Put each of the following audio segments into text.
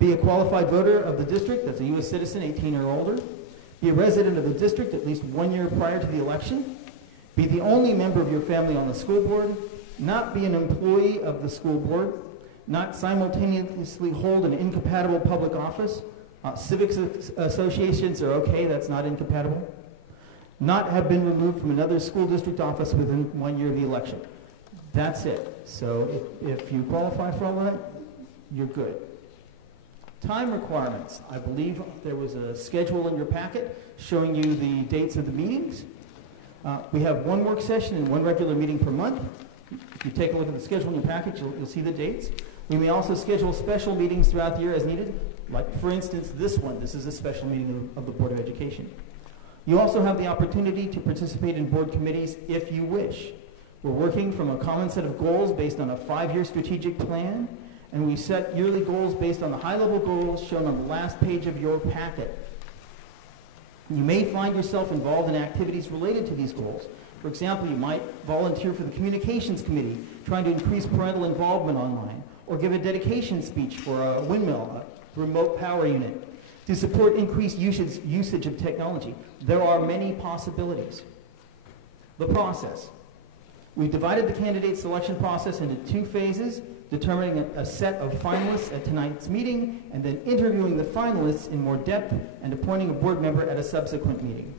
Be a qualified voter of the district, that's a U.S. citizen, 18 or older. Be a resident of the district at least 1 year prior to the election. Be the only member of your family on the school board. Not be an employee of the school board. Not simultaneously hold an incompatible public office. Civics associations are okay, that's not incompatible. Not have been removed from another school district office within 1 year of the election. That's it. So if you qualify for all that, you're good. Time requirements. I believe there was a schedule in your packet showing you the dates of the meetings. We have one work session and one regular meeting per month. If you take a look at the schedule in your packet, you'll see the dates. We may also schedule special meetings throughout the year as needed. Like, for instance, this one. This is a special meeting of the Board of Education. You also have the opportunity to participate in board committees if you wish. We're working from a common set of goals based on a 5-year strategic plan, and we set yearly goals based on the high-level goals shown on the last page of your packet. You may find yourself involved in activities related to these goals. For example, you might volunteer for the communications committee, trying to increase parental involvement online, or give a dedication speech for a windmill, a remote power unit, to support increased usage of technology. There are many possibilities. The process. We've divided the candidate selection process into 2 phases, determining a set of finalists at tonight's meeting, and then interviewing the finalists in more depth and appointing a board member at a subsequent meeting.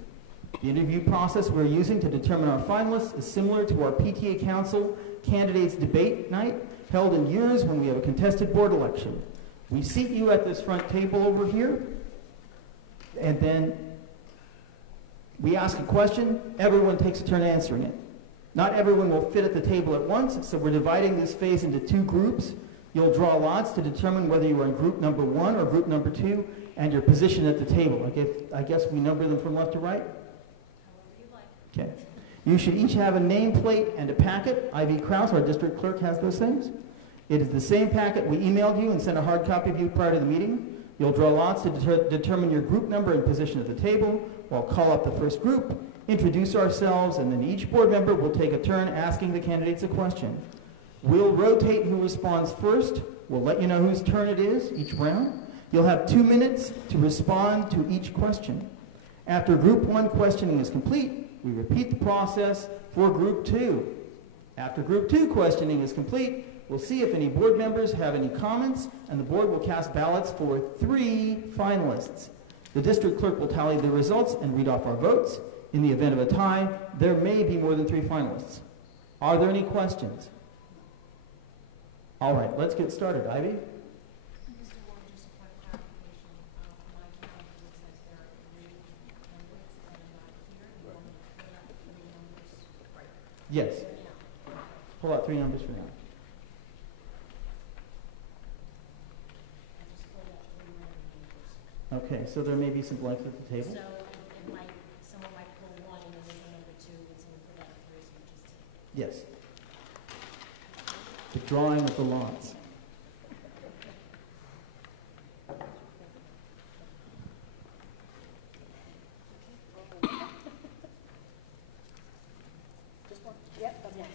The interview process we're using to determine our finalists is similar to our PTA Council candidates debate night held in years when we have a contested board election. We seat you at this front table over here, and then we ask a question. Everyone takes a turn answering it. Not everyone will fit at the table at once, so we're dividing this phase into 2 groups. You'll draw lots to determine whether you are in group number 1 or group number 2, and your position at the table. I guess we number them from left to right? Okay. You should each have a nameplate and a packet. Ivy Krause, our district clerk, has those things. It is the same packet we emailed you and sent a hard copy of you prior to the meeting. You'll draw lots to determine your group number and position at the table. We'll call up the first group, introduce ourselves, and then each board member will take a turn asking the candidates a question. We'll rotate who responds first. We'll let you know whose turn it is each round. You'll have 2 minutes to respond to each question. After group 1 questioning is complete, we repeat the process for group 2. After group 2 questioning is complete, we'll see if any board members have any comments, and the board will cast ballots for 3 finalists. The district clerk will tally the results and read off our votes. In the event of a tie, there may be more than 3 finalists. Are there any questions? All right, let's get started. Ivy? Yes. Pull out 3 numbers for now. Okay, so there may be some blanks at the table. So someone might pull 1 and then there's a number 2 and someone pull out 3, so you just Yes. The drawing of the lots. Just one? Yep, yes.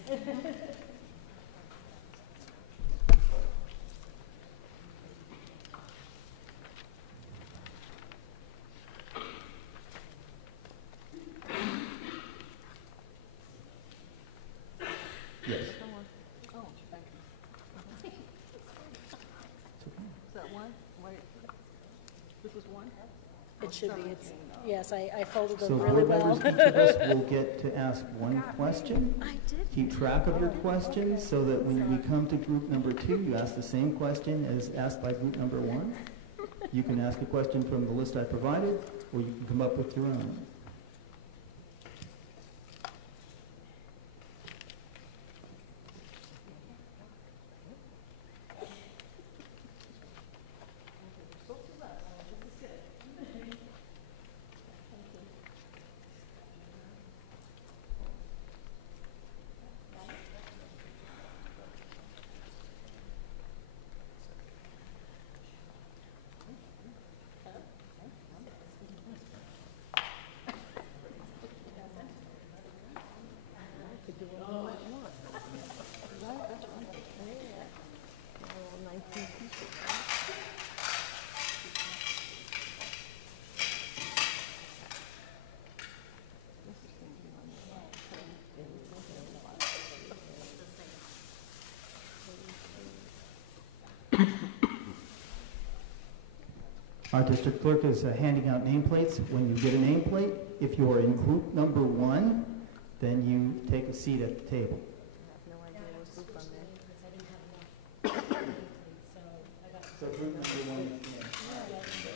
Yes. Oh, thank you. Is that 1? Wait. This is 1? It should be. Yes, I folded them So really board well. members, each of us will get to ask 1 question. I did. Keep track of your questions so that when we come to group number 2, you ask the same question as asked by group number 1. You can ask a question from the list I provided, or you can come up with your own. Our district clerk is handing out nameplates. When you get a nameplate, if you are in group number 1, then you take a seat at the table. I have no idea what group I'm in. Because I didn't have enough nameplates, so I got. So group number 1 is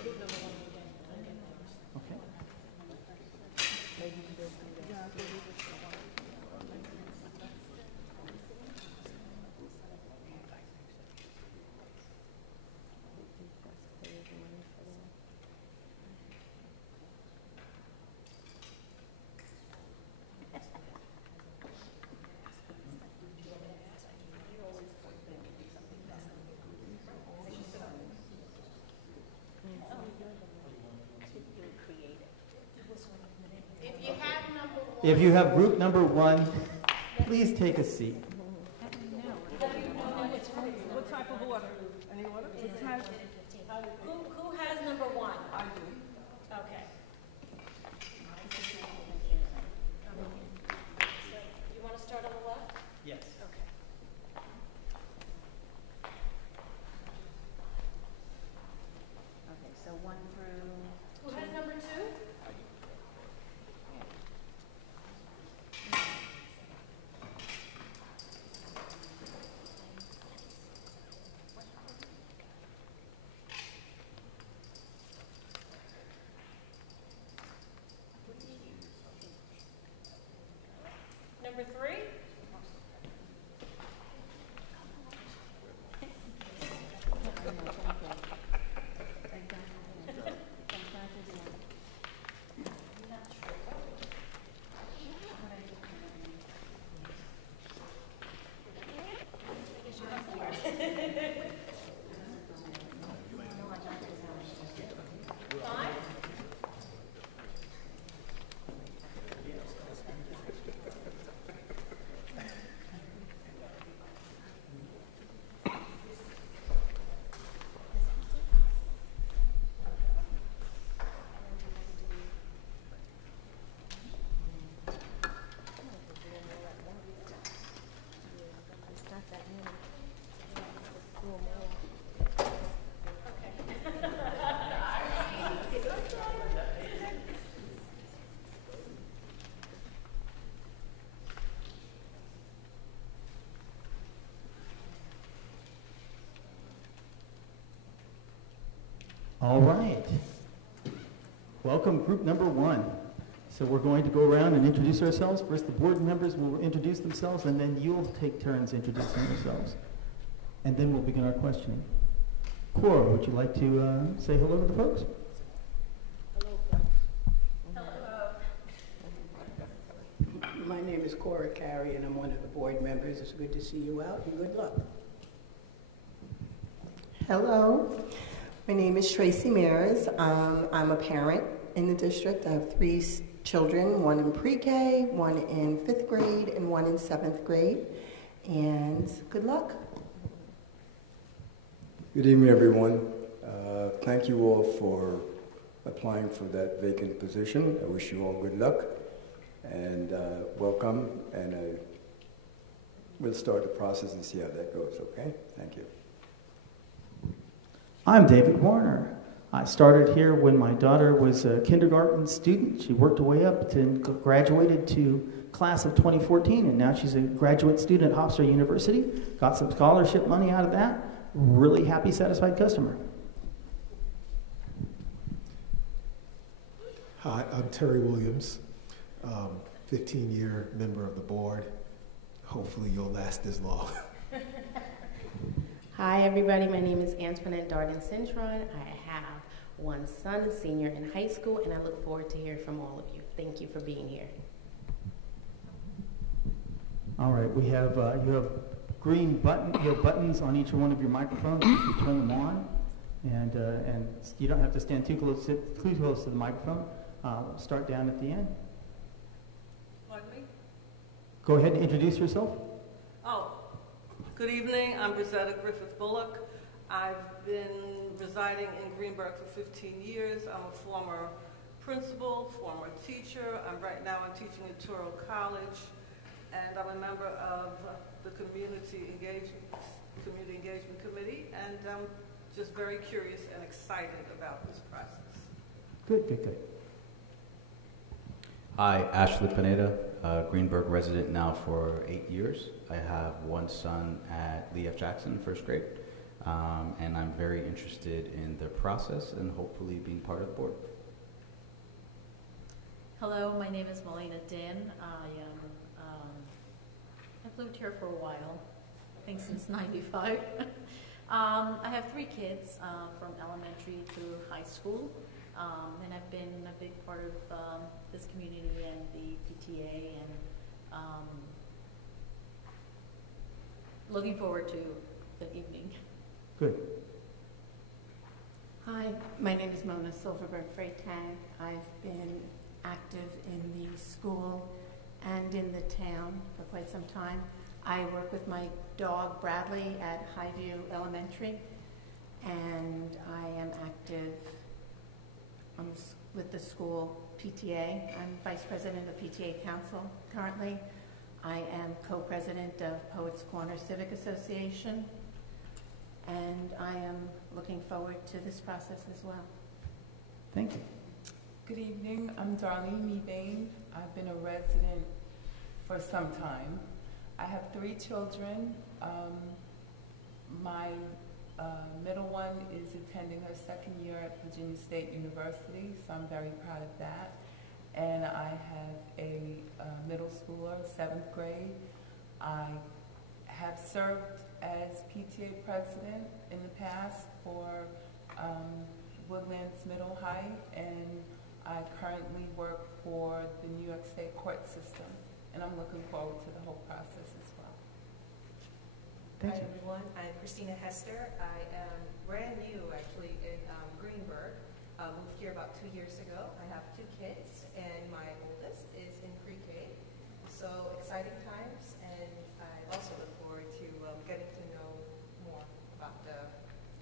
Group number one again. okay. Maybe you can go through that. If you have group number 1, please take a seat. What type of order? Any order? Who has number 1? I do. Okay. You want to start on the left? Yes. Okay. Okay, so 1 through. Who has number 2? Number 3? All right. Welcome, group number 1. So we're going to go around and introduce ourselves. First, the board members will introduce themselves, and then you'll take turns introducing yourselves. And then we'll begin our questioning. Cora, would you like to say hello to the folks? Hello, folks. Hello. My name is Cora Carey, and I'm one of the board members. It's good to see you out, and good luck. Hello, my name is Tracy Mears. I'm a parent in the district. I have 3 children, 1 in pre-K, 1 in 5th grade, and 1 in 7th grade. And good luck. Good evening, everyone. Thank you all for applying for that vacant position. I wish you all good luck and welcome, and we'll start the process and see how that goes, okay? Thank you. I'm David Warner. I started here when my daughter was a kindergarten student. She worked her way up and graduated to class of 2014, and now she's a graduate student at Hofstra University. Got some scholarship money out of that. Really happy, satisfied customer. Hi, I'm Terry Williams, 15-year member of the board. Hopefully you'll last this long. Hi, everybody. My name is Antoinette Darden-Cintron. I have 1 son, a senior in high school, and I look forward to hearing from all of you. Thank you for being here. All right, we have you have green buttons on each one of your microphones. You turn them on, and you don't have to stand too close to the microphone. Start down at the end. Pardon me? Go ahead and introduce yourself. Oh, good evening. I'm Rosetta Griffith Bullock. I've been residing in Greenberg for 15 years. I'm a former principal, former teacher. Right now I'm teaching at Touro College, and I'm a member of the Community Engagement Committee. And just very curious and excited about this process. Good, good, good. Hi, Ashley Pineda, Greenberg resident now for 8 years. I have one son at Lee F. Jackson, first grade, and I'm very interested in the process and hopefully being part of the board. Hello, my name is Melina Din. I've lived here for a while, I think since '95. I have 3 kids from elementary through high school, and I've been a big part of this community and the PTA, and looking forward to the evening. Good. Hi, my name is Mona Silverberg Freytag. I've been active in the school and in the town for quite some time. I work with my dog Bradley at Highview Elementary, and I am active with the school PTA. I'm vice president of PTA Council currently. I am co-president of Poets Corner Civic Association, and I am looking forward to this process as well. Thank you. Good evening. I'm Darlene Mebane. I've been a resident for some time. I have 3 children. My middle one is attending her 2nd year at Virginia State University, so I'm very proud of that. And I have a middle schooler, 7th grade. I have served as PTA president in the past for Woodlands Middle High, and I currently work for the New York State court system, and I'm looking forward to the whole process as well. Thank Hi you. everyone, I'm Christina Hester. I am brand new actually in Greenberg. Moved here about 2 years ago. I have 2 kids, and my oldest is in pre-K. So exciting times, and I also look forward to getting to know more about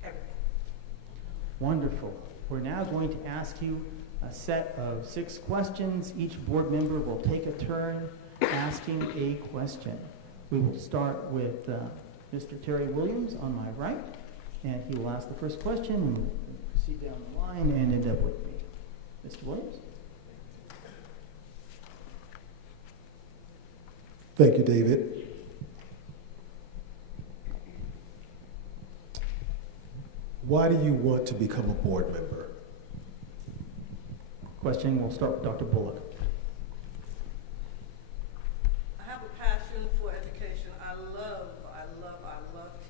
everything. Wonderful. We're now going to ask you a set of 6 questions. Each board member will take a turn asking a question. We will start with Mr. Terry Williams on my right, and he will ask the first question, and we'll proceed down the line and end up with me. Mr. Williams? Thank you, David. Why do you want to become a board member? Question, we'll start with Dr. Bullock. I have a passion for education. I love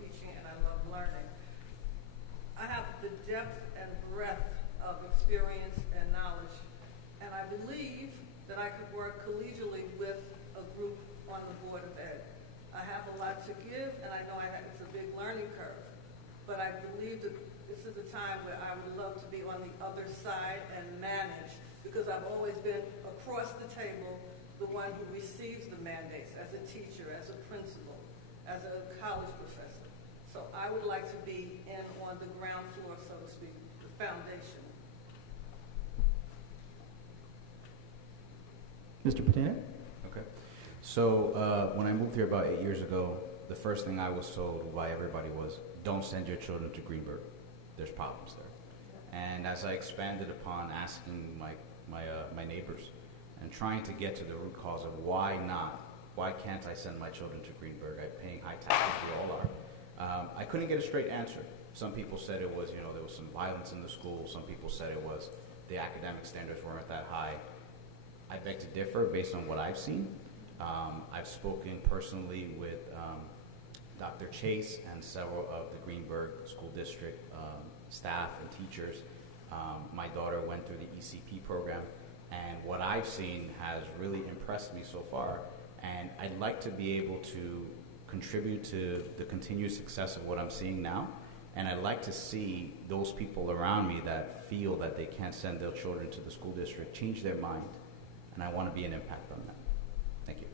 teaching, and I love learning. I have the depth and breadth of experience and knowledge, and I believe that I could work collegially with a group on the Board of Ed. I have a lot to give, and I know it's a big learning curve, but I believe that this is a time where I would love to be on the other side and manage, because I've always been across the table, the one who receives the mandates as a teacher, as a principal, as a college professor. So I would like to be in on the ground floor, so to speak, the foundation. Mr. Patino? Okay. So when I moved here about 8 years ago, the first thing I was told by everybody was, don't send your children to Greenberg. There's problems there. And as I expanded upon asking my neighbors and trying to get to the root cause of why not, why can't I send my children to Greenberg? I'm paying high taxes, we all are. I couldn't get a straight answer. Some people said it was, there was some violence in the school. Some people said it was the academic standards weren't that high. I beg to differ based on what I've seen. I've spoken personally with Dr. Chase and several of the Greenberg School District staff and teachers. My daughter went through the ECP program, and what I've seen has really impressed me so far, and I'd like to be able to contribute to the continued success of what I'm seeing now, and I'd like to see those people around me that feel that they can't send their children to the school district change their mind, and I want to be an impact on that. Thank you.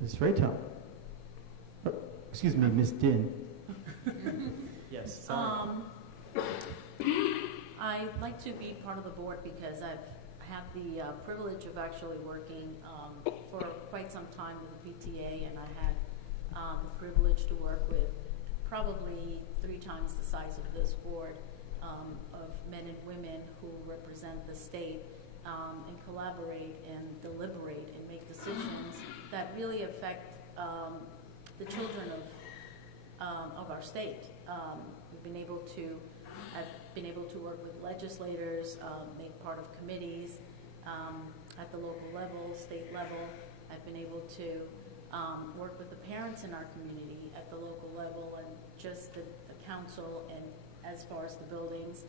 Ms. Rayton. Oh, excuse me, Ms. Din. Yes, sorry. I'd like to be part of the board because I've had the privilege of actually working for quite some time with the PTA, and I had the privilege to work with probably 3 times the size of this board, of men and women who represent the state, and collaborate and deliberate and make decisions that really affect the children of our state. I've been able to work with legislators, make part of committees at the local level, state level. I've been able to work with the parents in our community at the local level and just the council and as far as the buildings.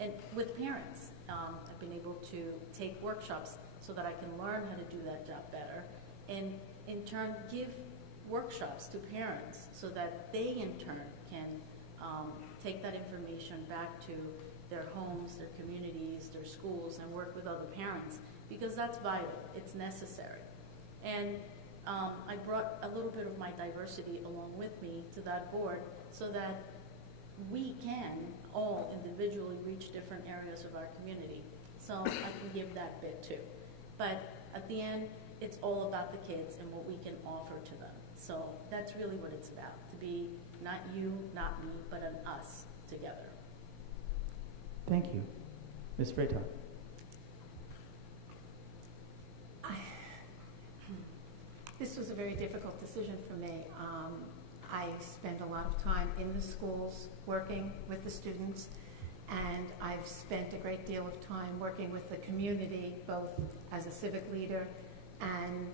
And with parents, I've been able to take workshops so that I can learn how to do that job better, and in turn give workshops to parents so that they in turn can take that information back to their homes, their communities, their schools, and work with other parents, because that's vital, it's necessary. And I brought a little bit of my diversity along with me to that board so that we can all individually reach different areas of our community. So I can give that bit too. But at the end, it's all about the kids and what we can offer to them. So that's really what it's about, to be not you, not me, but an us together. Thank you. Ms. Freytag. This was a very difficult decision for me. I spend a lot of time in the schools working with the students, and I've spent a great deal of time working with the community, both as a civic leader and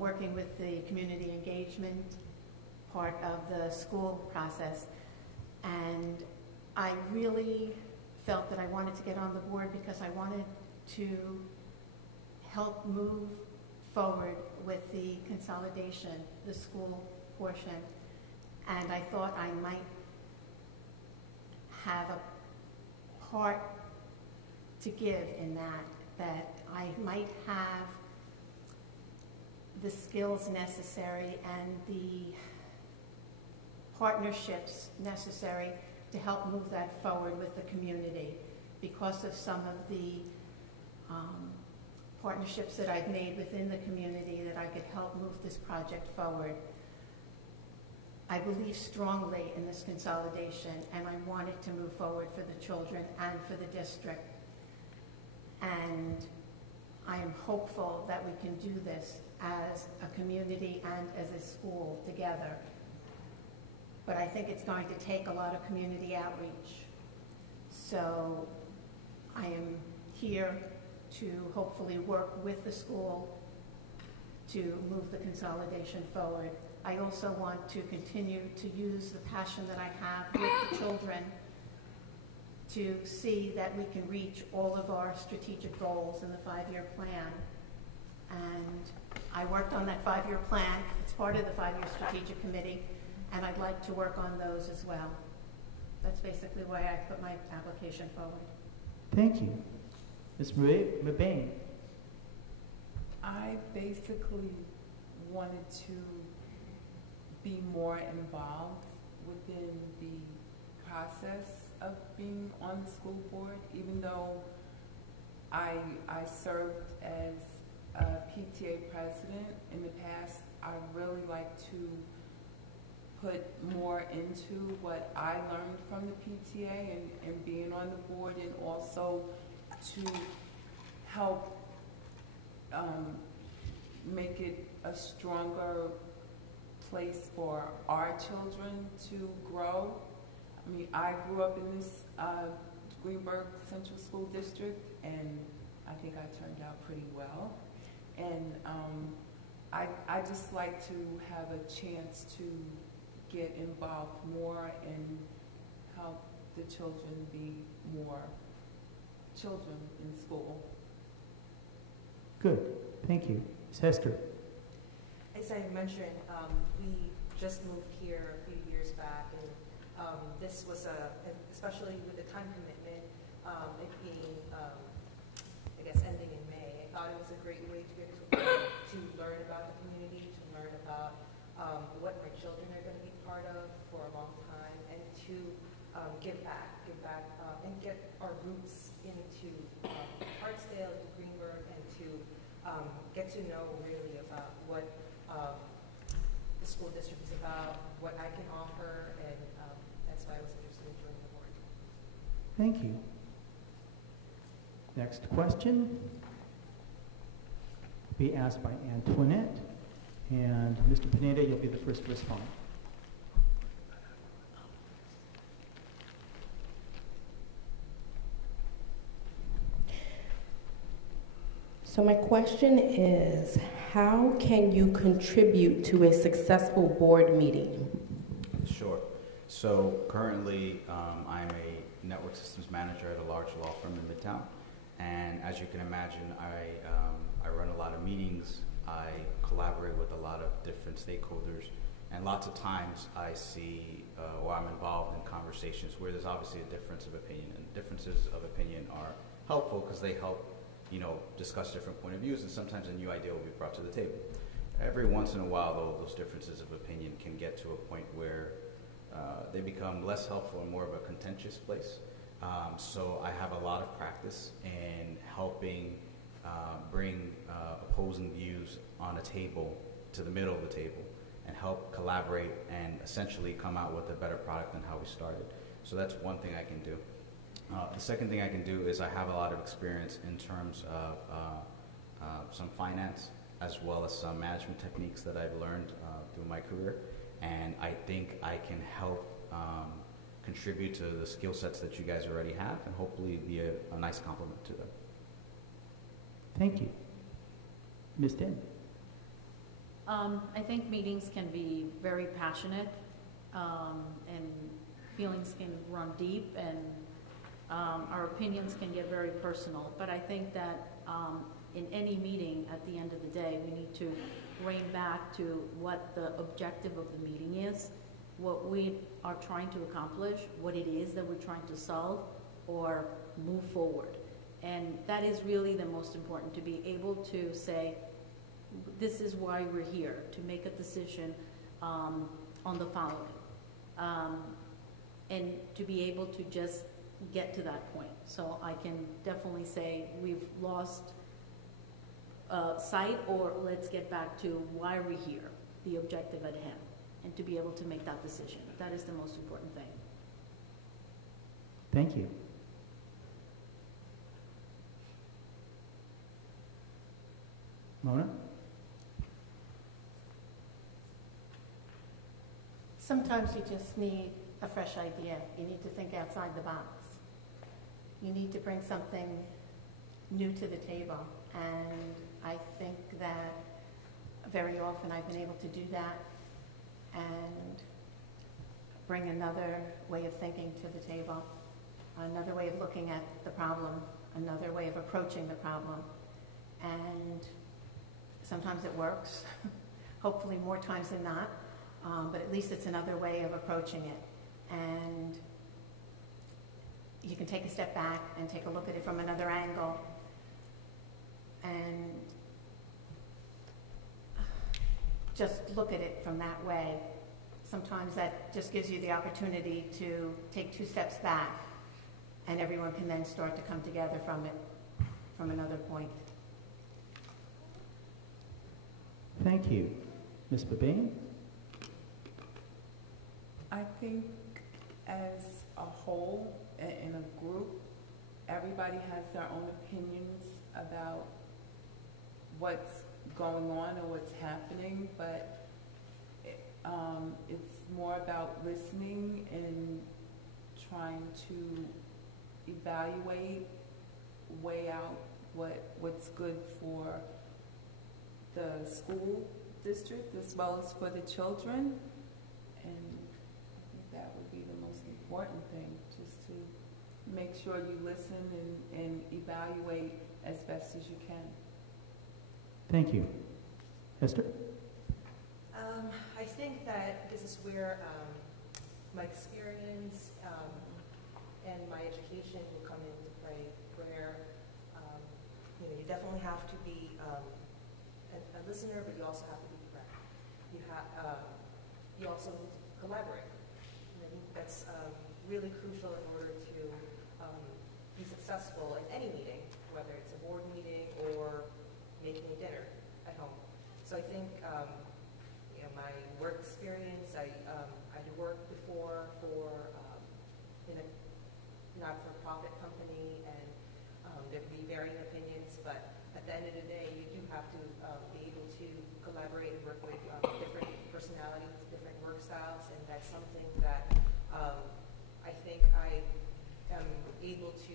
working with the community engagement part of the school process. And I really felt that I wanted to get on the board because I wanted to help move forward with the consolidation, the school portion. And I thought I might have a part to give in that I might have the skills necessary and the partnerships necessary to help move that forward with the community because of some of the partnerships that I've made within the community, that I could help move this project forward. I believe strongly in this consolidation, and I want it to move forward for the children and for the district. And I am hopeful that we can do this as a community and as a school together. But I think it's going to take a lot of community outreach. So I am here to hopefully work with the school to move the consolidation forward. I also want to continue to use the passion that I have with the children to see that we can reach all of our strategic goals in the 5-year plan. And I worked on that 5-year plan. It's part of the 5-year strategic committee, and I'd like to work on those as well. That's basically why I put my application forward. Thank you. Ms. Mabane. I basically wanted to be more involved within the process of being on the school board, even though I served as a PTA president in the past. I really like to put more into what I learned from the PTA and being on the board, and also to help make it a stronger place for our children to grow. I mean, I grew up in this Greenberg Central School District, and I think I turned out pretty well. And I just like to have a chance to get involved more and help the children be more children in school. Good. Thank you. Ms. Hester. As I mentioned, we just moved here a few years back, and this was especially with the time commitment, it being, I guess, ending in May. I thought it was a great way to get to learn about the community, to learn about what my children are going to be part of for a long time, and to give back, and get our roots into Hartsdale, to Greenberg, and to get to know really about what the the school district is about, what I can offer, and that's why I was interested in joining the board. Thank you. Next question be asked by Antoinette. And Mr. Pineda, you'll be the first to respond. So my question is, how can you contribute to a successful board meeting? Sure. So currently, I'm a network systems manager at a large law firm in Midtown. And as you can imagine, I run a lot of meetings. I collaborate with a lot of different stakeholders. And lots of times I see, or I'm involved in conversations where there's obviously a difference of opinion. And differences of opinion are helpful because they help, discuss different point of views, and sometimes a new idea will be brought to the table. Every once in a while, though, those differences of opinion can get to a point where they become less helpful and more of a contentious place. So I have a lot of practice in helping bring opposing views on a table to the middle of the table and help collaborate and essentially come out with a better product than how we started. So that's one thing I can do. The second thing I can do is I have a lot of experience in terms of some finance as well as some management techniques that I've learned through my career. And I think I can help contribute to the skill sets that you guys already have and hopefully be a nice compliment to them. Thank you. Ms. Den. I think meetings can be very passionate, and feelings can run deep, and our opinions can get very personal. But I think that in any meeting, at the end of the day, we need to rein back to what the objective of the meeting is, what we are trying to accomplish, what it is that we're trying to solve or move forward. And that is really the most important, to be able to say, this is why we're here, to make a decision on the following. And to be able to just get to that point. So I can definitely say we've lost sight, or let's get back to why we're here, the objective at hand, and to be able to make that decision. That is the most important thing. Thank you. Mona? Sometimes you just need a fresh idea. You need to think outside the box. You need to bring something new to the table. And I think that very often I've been able to do that and bring another way of thinking to the table, another way of looking at the problem, another way of approaching the problem. And sometimes it works, hopefully more times than not, but at least it's another way of approaching it. And you can take a step back and take a look at it from another angle and just look at it from that way. Sometimes that just gives you the opportunity to take 2 steps back, and everyone can then start to come together from it, from another point. Thank you. Ms. Babine? I think as a whole, in a group, everybody has their own opinions about what's going on or what's happening, but it's more about listening and trying to evaluate, weigh out what's good for the school district as well as for the children. And I think that would be the most important thing, just to make sure you listen and evaluate as best as you can. Thank you. Esther? I think that this is where my experience and my education will come into play, where you definitely have to be a listener, but you also have to be direct. You also collaborate. And I think that's really crucial in order to be successful in any meeting, whether it's a board meeting or making dinner at home. So I think my work personality with different work styles, and that's something that I think I am able to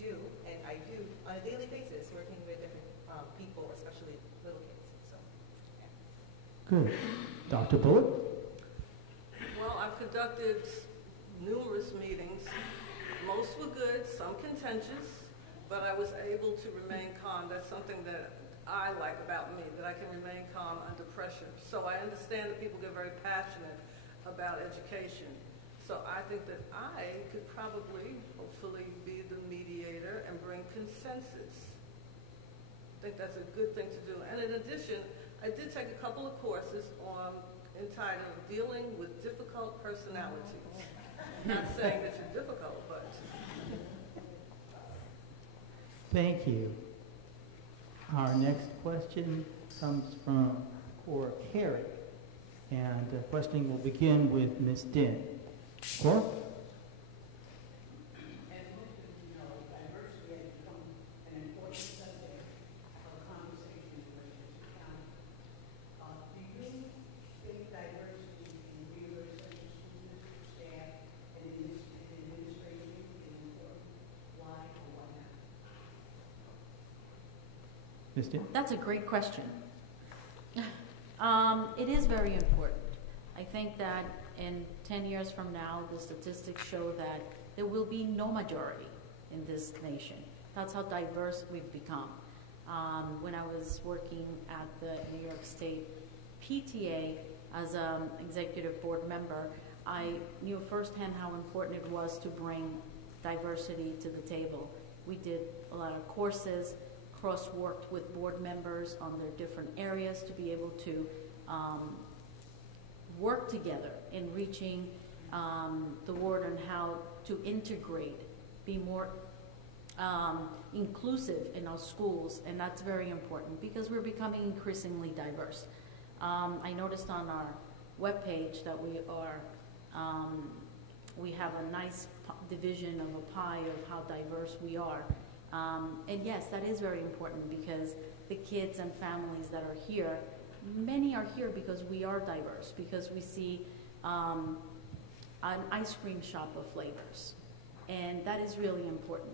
do, and I do on a daily basis, working with different people, especially little kids. So, yeah. Good. Dr. Bullock? Well, I've conducted numerous meetings. Most were good, some contentious, but I was able to remain calm. That's something that I like about me, that I can remain calm under pressure. So I understand that people get very passionate about education. So I think that I could probably, hopefully, be the mediator and bring consensus. I think that's a good thing to do. And in addition, I did take a couple of courses entitled Dealing with Difficult Personalities. Not saying that you're difficult, but... Thank you. Our next question comes from Cora Carey. And the questioning will begin with Ms. Din. Cora? That's a great question. It is very important. I think that in 10 years from now, the statistics show that there will be no majority in this nation. That's how diverse we've become. When I was working at the New York State PTA as an executive board member, I knew firsthand how important it was to bring diversity to the table. We did a lot of courses, cross-worked with board members on their different areas to be able to work together in reaching the word on how to integrate, be more inclusive in our schools, and that's very important because we're becoming increasingly diverse. I noticed on our webpage that we have a nice division of a pie of how diverse we are. And yes, that is very important because the kids and families that are here, many are here because we are diverse, because we see an ice cream shop of flavors. And that is really important.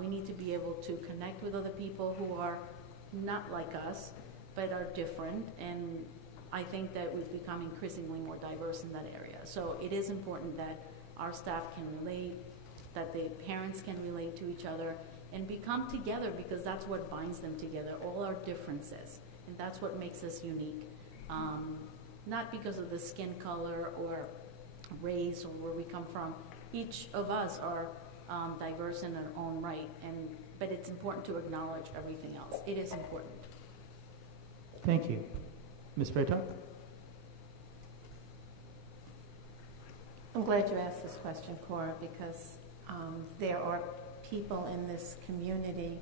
We need to be able to connect with other people who are not like us, but are different. And I think that we've become increasingly more diverse in that area. So it is important that our staff can relate, that the parents can relate to each other, and become together because that's what binds them together, all our differences. And that's what makes us unique. Not because of the skin color or race or where we come from. Each of us are diverse in their own right, but it's important to acknowledge everything else. It is important. Thank you. Ms. Freytag? I'm glad you asked this question, Cora, because there are people in this community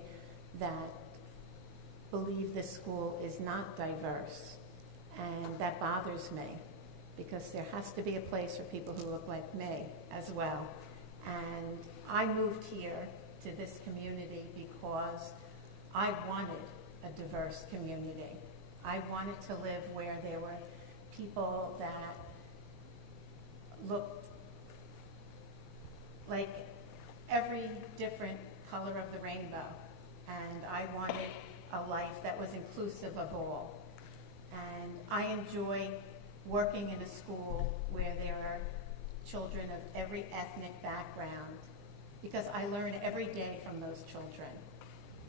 that believe this school is not diverse, and that bothers me because there has to be a place for people who look like me as well. And I moved here to this community because I wanted a diverse community. I wanted to live where there were people that looked like every different color of the rainbow. And I wanted a life that was inclusive of all. And I enjoy working in a school where there are children of every ethnic background because I learn every day from those children.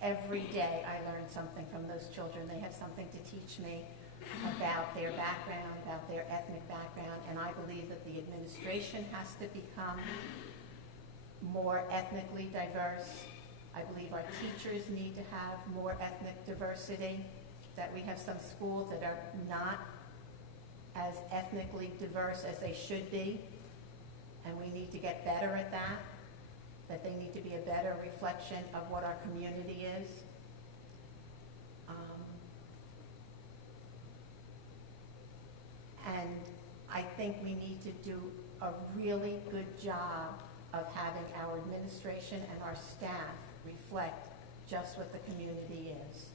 Every day I learn something from those children. They have something to teach me about their background, about their ethnic background, and I believe that the administration has to become more ethnically diverse. I believe our teachers need to have more ethnic diversity, that we have some schools that are not as ethnically diverse as they should be, and we need to get better at that they need to be a better reflection of what our community is. And I think we need to do a really good job of having our administration and our staff reflect just what the community is.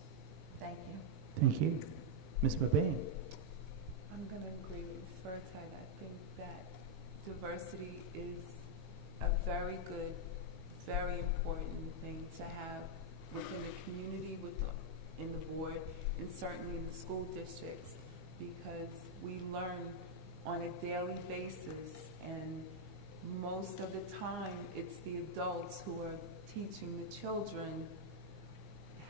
Thank you. Thank you. Ms. Mabane? I'm going to agree with Fertile. I think that diversity is a very good, very important thing to have within the community, in the board, and certainly in the school districts, because we learn on a daily basis, and most of the time it's the adults who are teaching the children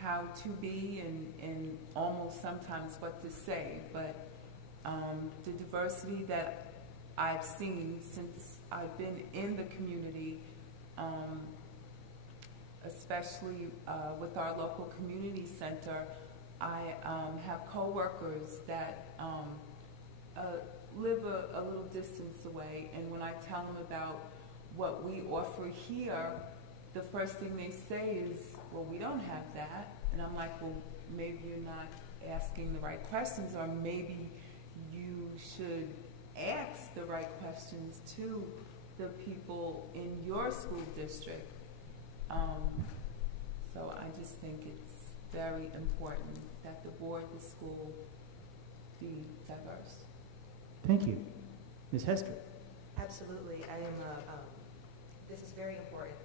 how to be and almost sometimes what to say. But the diversity that I've seen since I've been in the community, especially with our local community center, I have coworkers that live a little distance away, and when I tell them about what we offer here, the first thing they say is, well, we don't have that. And I'm like, well, maybe you're not asking the right questions, or maybe you should ask the right questions to the people in your school district. So I just think it's very important that the board, the school, be diverse. Thank you. Ms. Hester. Absolutely. I am this is very important.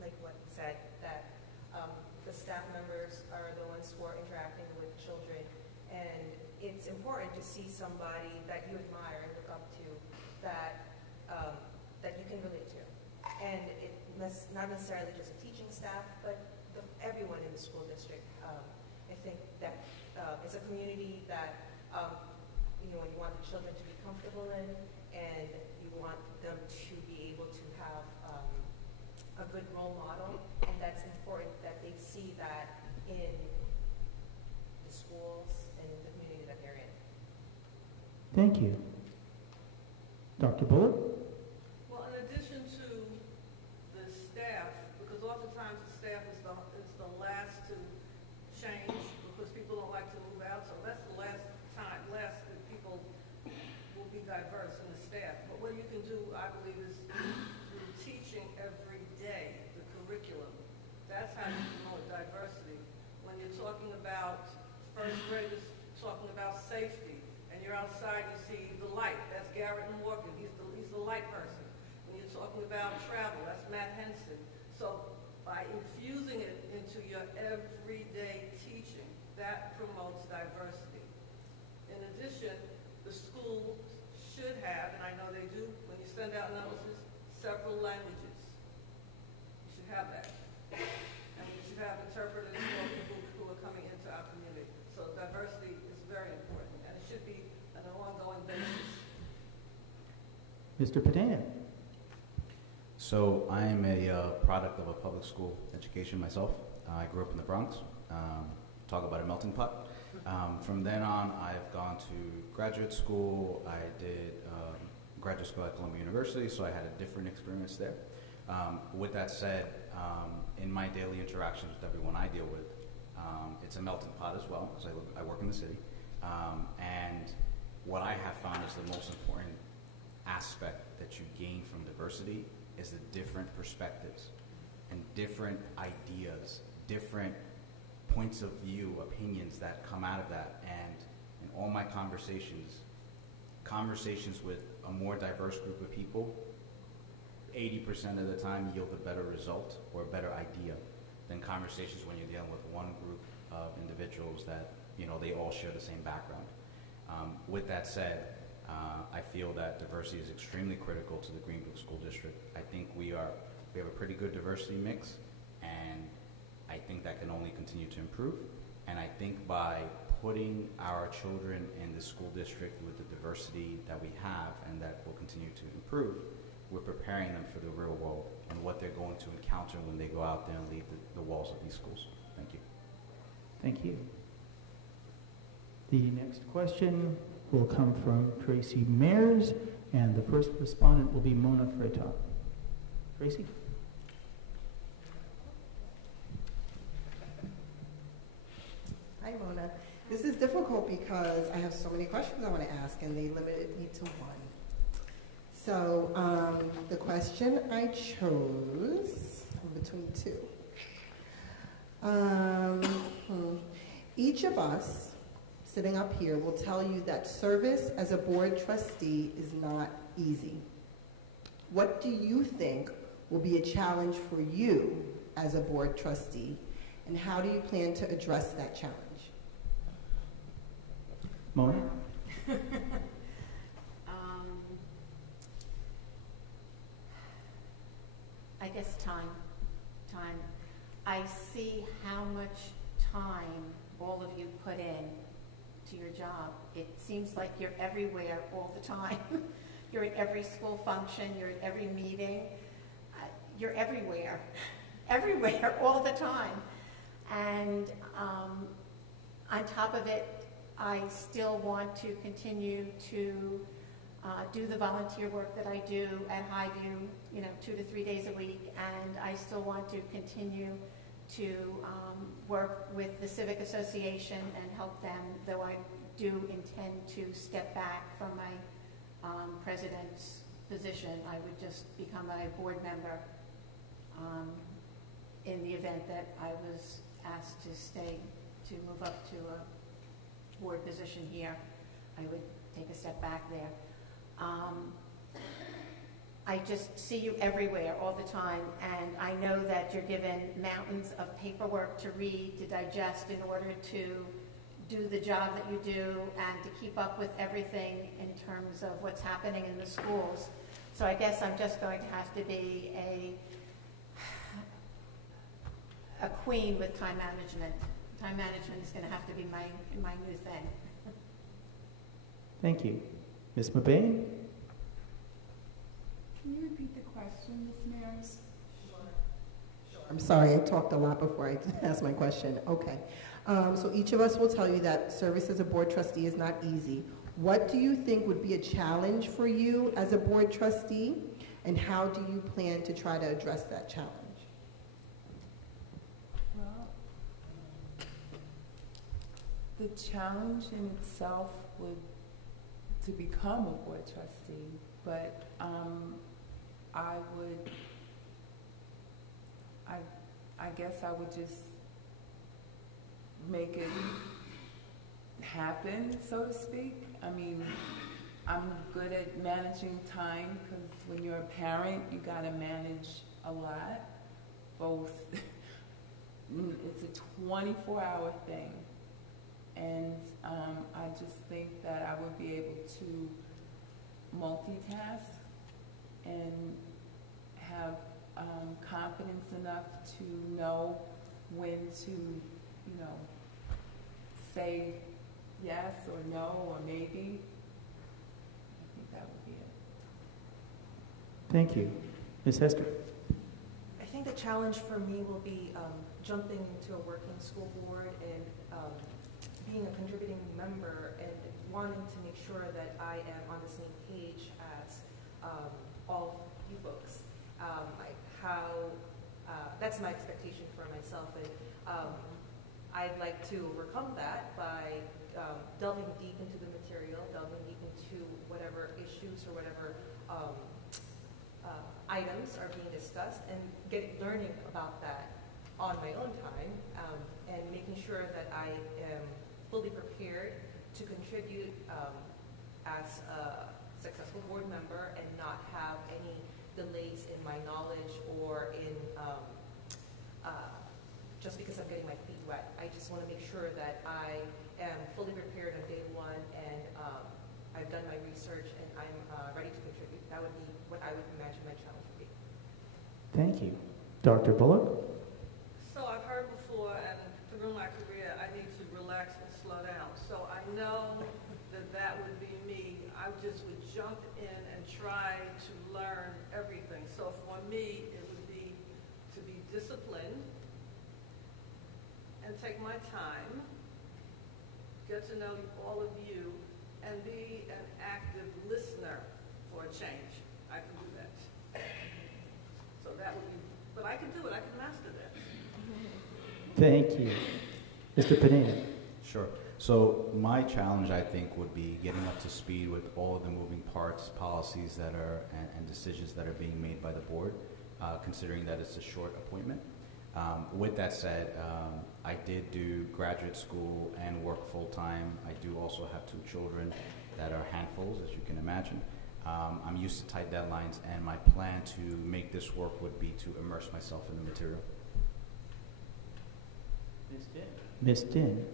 Like what you said, that the staff members are the ones who are interacting with children, and it's important to see somebody that you admire and look up to, that that you can relate to. And it's not necessarily just a teaching staff, but everyone in the school district. I think that it's a community that you want the children to be comfortable in, and you want them to be able to have a good role model, and that's important that they see that in the schools and the community that they're in. Thank you. Dr. Bullock? Well, in addition to the staff, because oftentimes the staff is the last to change because people don't like to move out, so that's the last that people will be diverse in the staff. But what you can do, I believe, is through teaching every day, the curriculum. That's how you promote diversity. When you're talking about first graders talking about safety, and you're outside, you see the light. That's Garrett Morgan. He's the light person. When you're talking about travel, that's Matt Henson. So by infusing it into your everyday teaching, that promotes diversity. In addition, the school should have, and I know they do, when you send out notices, several languages. You should have that. And you should have interpreters for people who are coming into our community. So diversity is very important, and it should be on an ongoing basis. Mr. Padena. So I am a product of a public school education myself. I grew up in the Bronx. Talk about a melting pot. From then on, I've gone to graduate school. I did graduate school at Columbia University, so I had a different experience there. With that said, in my daily interactions with everyone I deal with, it's a melting pot as well, because I work in the city. And what I have found is the most important aspect that you gain from diversity is the different perspectives and different ideas, different points of view, opinions that come out of that. And in all my conversations with a more diverse group of people, 80% of the time yield a better result or a better idea than conversations when you're dealing with one group of individuals that, they all share the same background. With that said, I feel that diversity is extremely critical to the Greenbrook School District. I think we have a pretty good diversity mix, and I think that can only continue to improve. And I think by putting our children in the school district with the diversity that we have and that will continue to improve, we're preparing them for the real world and what they're going to encounter when they go out there and leave the walls of these schools. Thank you. Thank you. The next question will come from Tracy Mayers, and the first respondent will be Mona Freitag. Tracy? Hi, Mona. This is difficult because I have so many questions I want to ask, and they limited me to one. So the question I chose, I'm between two. Each of us sitting up here will tell you that service as a board trustee is not easy. What do you think will be a challenge for you as a board trustee, and how do you plan to address that challenge? Mona? I guess time. I see how much time all of you put in to your job. It seems like you're everywhere all the time. You're at every school function, you're at every meeting. You're everywhere, everywhere all the time. And on top of it, I still want to continue to do the volunteer work that I do at Highview, 2 to 3 days a week, and I still want to continue to work with the Civic Association and help them, though I do intend to step back from my president's position. I would just become a board member in the event that I was asked to move up to a board position here. I would take a step back there. I just see you everywhere all the time, and I know that you're given mountains of paperwork to read, to digest in order to do the job that you do and to keep up with everything in terms of what's happening in the schools. So I guess I'm just going to have to be a queen with time management. Time management is going to have to be my new thing. Thank you. Ms. Mabane? Can you repeat the question, Ms. Maris? I'm sorry, I talked a lot before I asked my question. Okay. So each of us will tell you that service as a board trustee is not easy. What do you think would be a challenge for you as a board trustee, and how do you plan to try to address that challenge? Well, the challenge in itself would to become a board trustee, but I guess I would just make it happen, so to speak. I mean, I'm good at managing time because when you're a parent, you got to manage a lot. Both, it's a 24-hour thing. And I just think that I would be able to multitask and have confidence enough to know when to, say yes or no or maybe. I think that would be it. Thank you. Ms. Hester? I think the challenge for me will be jumping into a working school board and being a contributing member and wanting to make sure that I am on the same page as all you folks. That's my expectation for myself, and I'd like to overcome that by delving deep into the material, delving deep into whatever issues or whatever items are being discussed, and learning about that on my own time, and making sure that I am fully prepared to contribute as a successful board member and not have any delays in my knowledge or in just because I'm getting my feet wet. I just want to make sure that I am fully prepared on day one, and I've done my research and I'm ready to contribute. That would be what I would imagine my challenge would be. Thank you. Dr. Bullock? So I've heard before, and through my career, I need to relax and slow down. So I know that would be me. I just would jump in and try to learn everything. So for me, it would be to be disciplined and take my time, get to know all of you, and be an active listener for a change. I can do that. So that would be, but I can do it. I can master that. Thank you. Mr. Padina? Sure. So my challenge, I think, would be getting up to speed with all of the moving parts, policies that are, and decisions that are being made by the board, considering that it's a short appointment. With that said, I did do graduate school and work full-time. I do also have 2 children that are handfuls, as you can imagine. I'm used to tight deadlines, and my plan to make this work would be to immerse myself in the material. Ms. Din.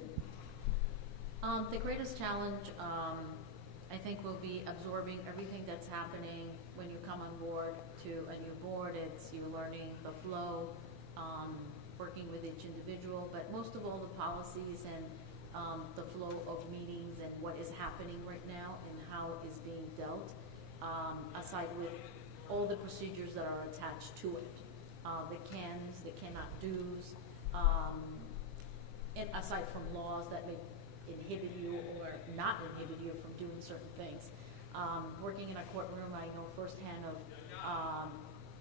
The greatest challenge, I think, will be absorbing everything that's happening when you come on board to a new board. It's you learning the flow, working with each individual, but most of all the policies and the flow of meetings and what is happening right now and how it is being dealt, aside with all the procedures that are attached to it, the cans, the cannot do's, and aside from laws that may inhibit you or not inhibit you from doing certain things. Working in a courtroom, I know firsthand of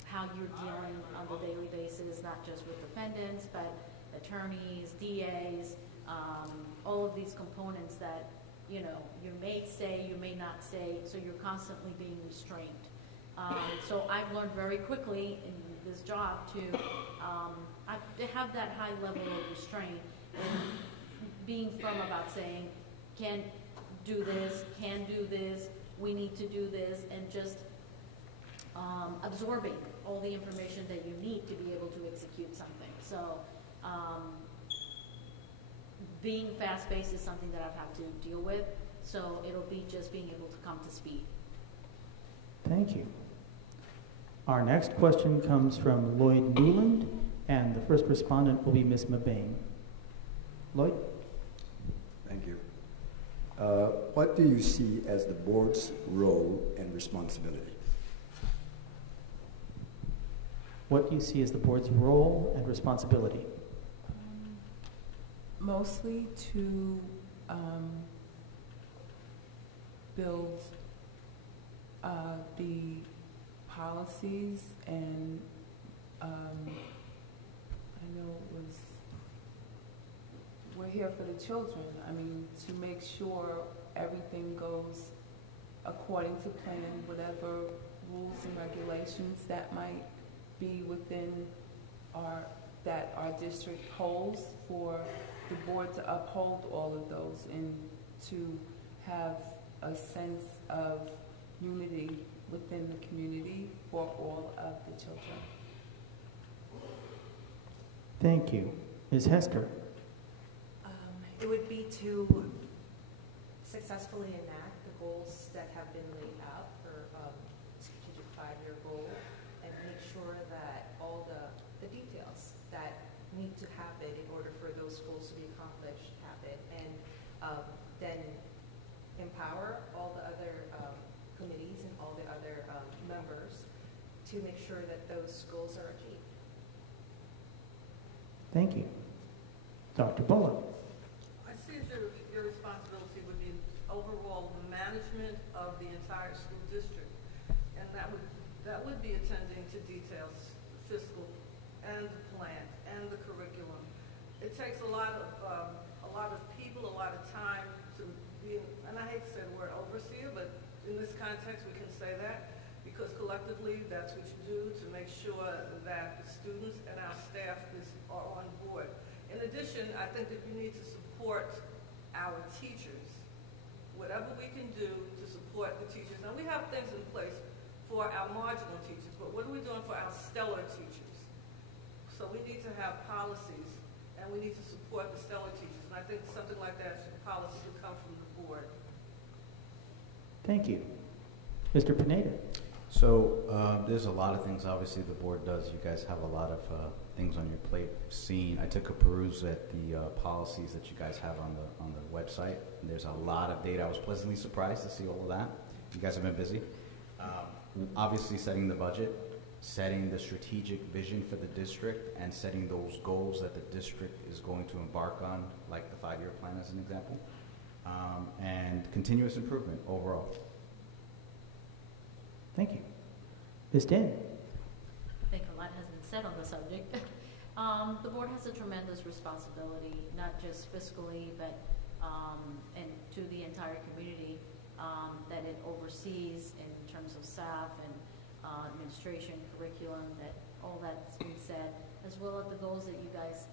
how you're dealing on a daily basis, not just with defendants, but attorneys, DAs, all of these components that, you know, you may say, you may not say, so you're constantly being restrained. So I've learned very quickly in this job to have that high level of restraint and being firm about saying, can do this, we need to do this, and just absorbing all the information that you need to be able to execute something. So being fast-paced is something that I've had to deal with, so it'll be just being able to come to speed. Thank you. Our next question comes from Lloyd Newland, and the first respondent will be Ms. Mabane. Lloyd? Thank you. What do you see as the board's role and responsibility? What do you see as the board's role and responsibility? Mostly to build the policies, and I know it was, we're here for the children. I mean, to make sure everything goes according to plan, whatever rules and regulations that might be within that our district holds, for the board to uphold all of those and to have a sense of unity within the community for all of the children. Thank you. Ms. Hester? It would be to successfully enact the goals that have been laid out for strategic 5-year goal, and make sure that all the details that need to happen in order for those goals to be accomplished happen, and then empower all the other committees and all the other members to make sure that those goals are achieved. Thank you. Dr. Bullock? I see your responsibility would be overall management of the entire school district, and that would be attending to details, fiscal, and the plan, and the curriculum. It takes a lot of people, a lot of time to be, and I hate to say the word overseer, but in this context we can say that, because collectively that's what you do to make sure that the students and our staff are on board. In addition, I think that you need to support our teachers, whatever we can do to support the teachers. Now, we have things in place for our marginal teachers, but what are we doing for our stellar teachers? So we need to have policies, and we need to support the stellar teachers. And I think something like that, policy could come from the board. Thank you. Mr. Pineda? So there's a lot of things, obviously, the board does. You guys have a lot of things on your plate. I took a peruse at the policies that you guys have on the website. And there's a lot of data. I was pleasantly surprised to see all of that. You guys have been busy. Obviously, setting the budget, setting the strategic vision for the district, and setting those goals that the district is going to embark on, like the 5-year plan as an example, and continuous improvement overall. Thank you. Ms. Dan? I think a lot has been said on the subject. The board has a tremendous responsibility, not just fiscally, but and to the entire community that it oversees in terms of staff and administration, curriculum, that all that's been said, as well as the goals that you guys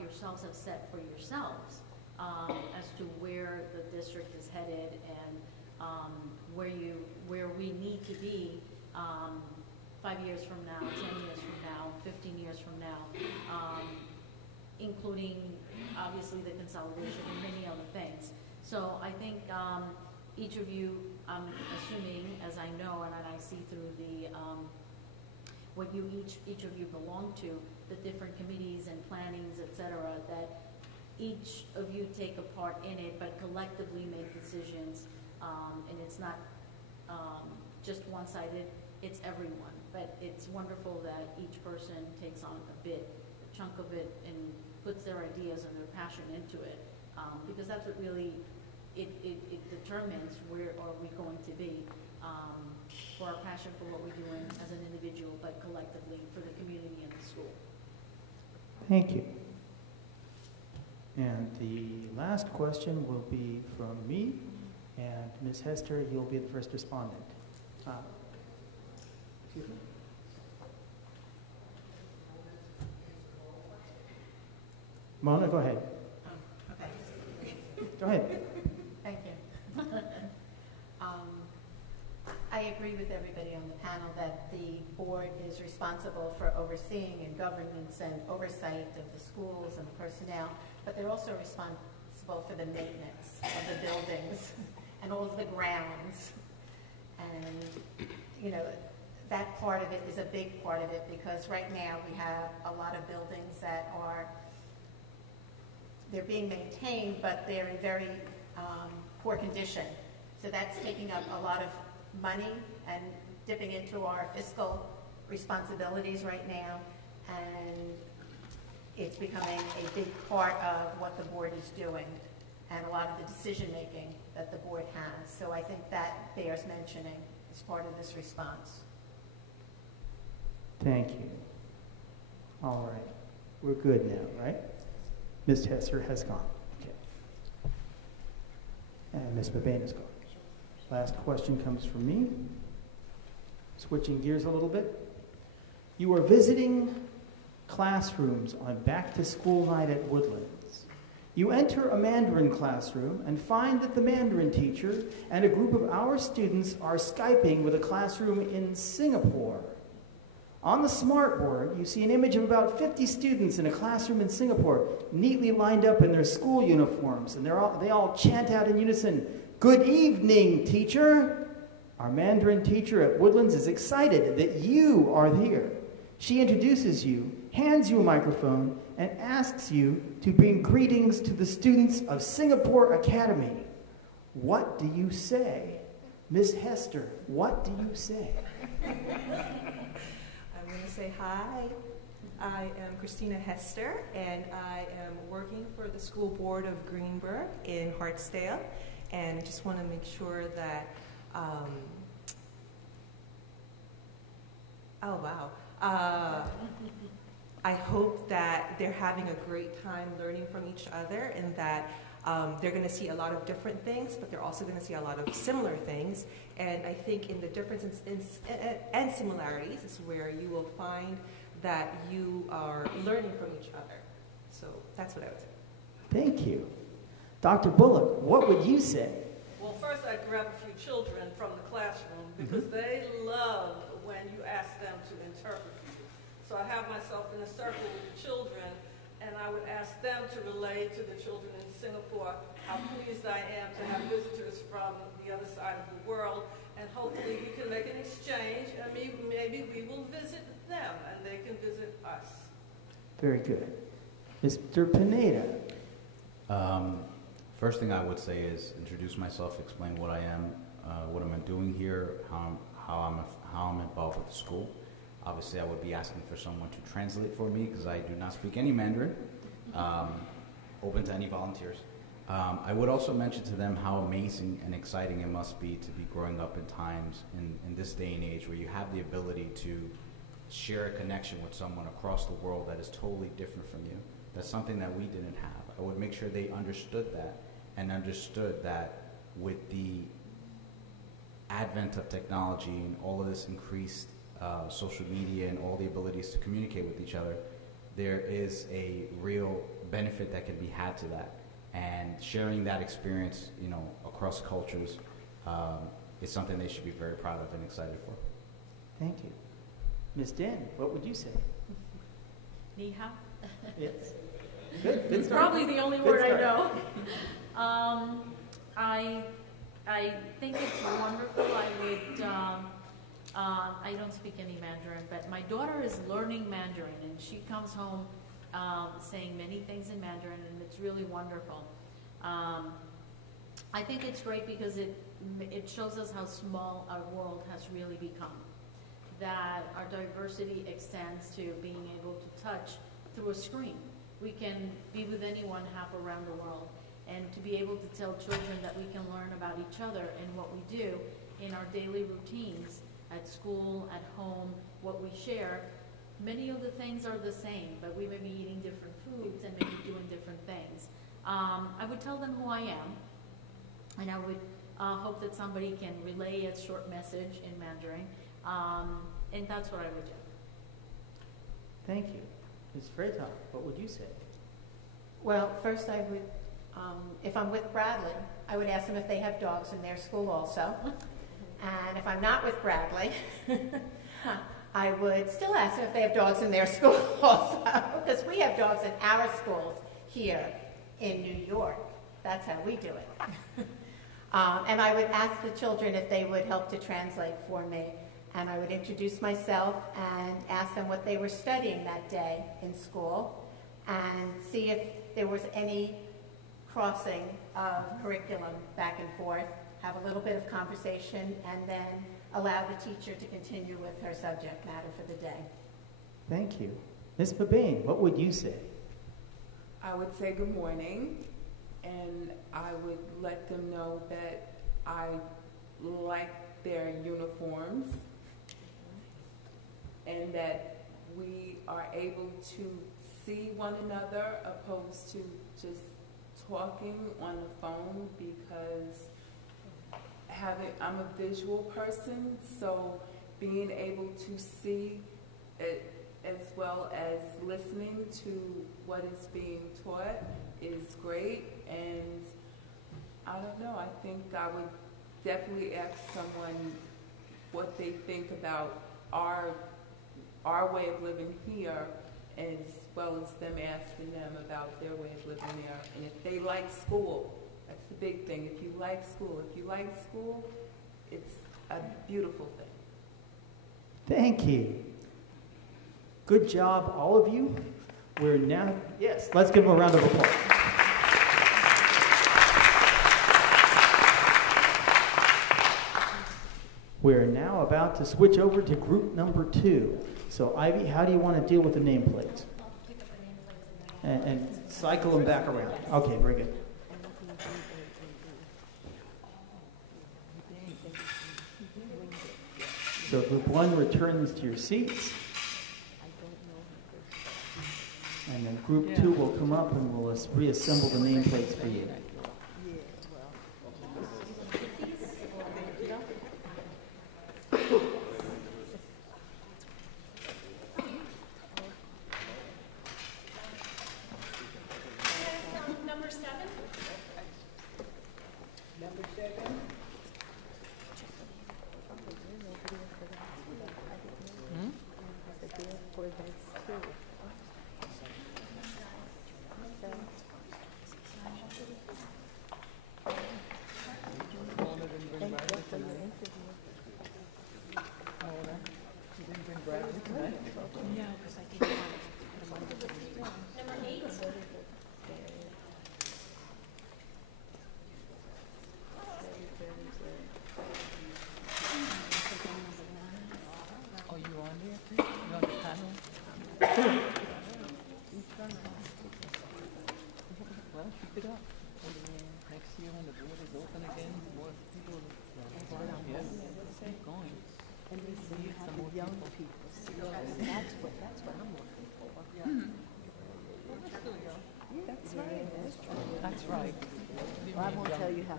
yourselves have set for yourselves as to where the district is headed and where we need to be 5 years from now, 10 years from now, 15 years from now, including obviously the consolidation and many other things. So I think each of you, I'm assuming, as I know and I see through the what you each of you belong to, the different committees and plannings, et cetera, that each of you take a part in it, but collectively make decisions, and it's not just one-sided, it's everyone. But it's wonderful that each person takes on a chunk of it, and puts their ideas and their passion into it, because that's what really it determines where are we going to be, for our passion for what we're doing as an individual, but collectively for the community and the school. Thank you. And the last question will be from me, and Ms. Hester, you'll be the first respondent. Excuse me? Mona, go ahead. Okay. Go ahead. Thank you. I agree with everybody on the panel that the board is responsible for overseeing and governance and oversight of the schools and the personnel, but they're also responsible for the maintenance of the buildings and all of the grounds. And, you know, that part of it is a big part of it, because right now we have a lot of buildings that they're being maintained, but they're in very poor condition. So that's taking up a lot of money and dipping into our fiscal responsibilities right now, and it's becoming a big part of what the board is doing and a lot of the decision making that the board has. So I think that bears mentioning as part of this response. Thank you. All right. We're good now, right? Ms. Hester has gone. Okay. And Ms. Mabane has gone. Last question comes from me. Switching gears a little bit. You are visiting classrooms on back-to-school night at Woodlands. You enter a Mandarin classroom and find that the Mandarin teacher and a group of our students are Skyping with a classroom in Singapore. On the smartboard, you see an image of about 50 students in a classroom in Singapore, neatly lined up in their school uniforms, and they all chant out in unison, "Good evening, teacher." Our Mandarin teacher at Woodlands is excited that you are here. She introduces you, hands you a microphone, and asks you to bring greetings to the students of Singapore Academy. What do you say? Ms. Hester, what do you say? I'm going to say hi. I am Christina Hester, and I am working for the School Board of Greenberg in Hartsdale, and I just want to make sure that, I hope that they're having a great time learning from each other, and that they're going to see a lot of different things, but they're also going to see a lot of similar things. And I think in the differences and similarities is where you will find that you are learning from each other. So that's what I would say. Thank you. Dr. Bullock, what would you say? Well, first I'd grab a few children from the classroom, because they love when you ask them to interpret for you. So I have myself in a circle with the children, and I would ask them to relay to the children in Singapore how pleased I am to have visitors from the other side of the world, and hopefully we can make an exchange, and maybe we will visit them and they can visit us. Very good. Mr. Pineda. First thing I would say is introduce myself, explain what I am, what am I doing here, how I'm involved with the school. Obviously, I would be asking for someone to translate for me because I do not speak any Mandarin. Open to any volunteers. I would also mention to them how amazing and exciting it must be to be growing up in times in this day and age where you have the ability to share a connection with someone across the world that is totally different from you. That's something that we didn't have. I would make sure they understood that, and understood that with the advent of technology and all of this increased social media and all the abilities to communicate with each other, there is a real benefit that can be had to that. And sharing that experience, you know, across cultures is something they should be very proud of and excited for. Thank you. Ms. Den, what would you say? Ni hao. Yes. Good. It's start. probably the only Good word I start. know. I think it's wonderful. I don't speak any Mandarin, but my daughter is learning Mandarin, and she comes home saying many things in Mandarin, and it's really wonderful. I think it's great because it shows us how small our world has really become. That our diversity extends to being able to touch through a screen. We can be with anyone half around the world, and to be able to tell children that we can learn about each other and what we do in our daily routines, at school, at home, what we share. Many of the things are the same, but we may be eating different foods and maybe doing different things. I would tell them who I am, and I would hope that somebody can relay a short message in Mandarin, and that's what I would do. Thank you. Ms. Freitag, what would you say? Well, first I would, if I'm with Bradley, I would ask them if they have dogs in their school also. And if I'm not with Bradley, I would still ask them if they have dogs in their school also, because we have dogs in our schools here in New York. That's how we do it. And I would ask the children if they would help to translate for me. And I would introduce myself and ask them what they were studying that day in school and see if there was any crossing of curriculum back and forth, have a little bit of conversation, and then allow the teacher to continue with her subject matter for the day. Thank you. Ms. Babane, what would you say? I would say good morning, and I would let them know that I like their uniforms and that we are able to see one another opposed to just talking on the phone, because I'm a visual person, so being able to see it as well as listening to what is being taught is great. And I don't know, I think I would definitely ask someone what they think about our way of living here, as well as them asking them about their way of living there. And if they like school, that's the big thing. If you like school, it's a beautiful thing. Thank you. Good job, all of you. We're now, yes, let's give them a round of applause. We're now about to switch over to group number 2. So, Ivy, how do you want to deal with the nameplates? I'll pick up the nameplates And cycle them back around. Okay, very good. So group 1 returns to your seats. And then group 2 will come up and we'll reassemble the nameplates for you. Number 7. Number 7. Number 8. Oh, you on there too? You on the panel? Well, keep it up. Next year when the board is open again, more people will, yes, keep going. And we see how some more young people. That's what I'm looking for. That's right. That's right. Well, I won't tell you how.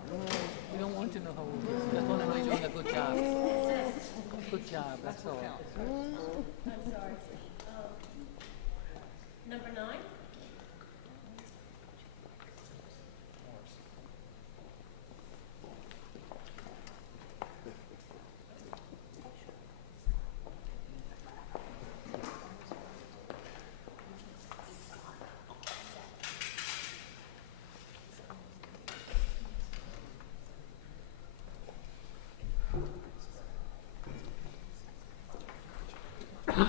We don't want to know how old you are. We just want to know you're doing a good job. Good job, that's all. I'm sorry. Number 9. Number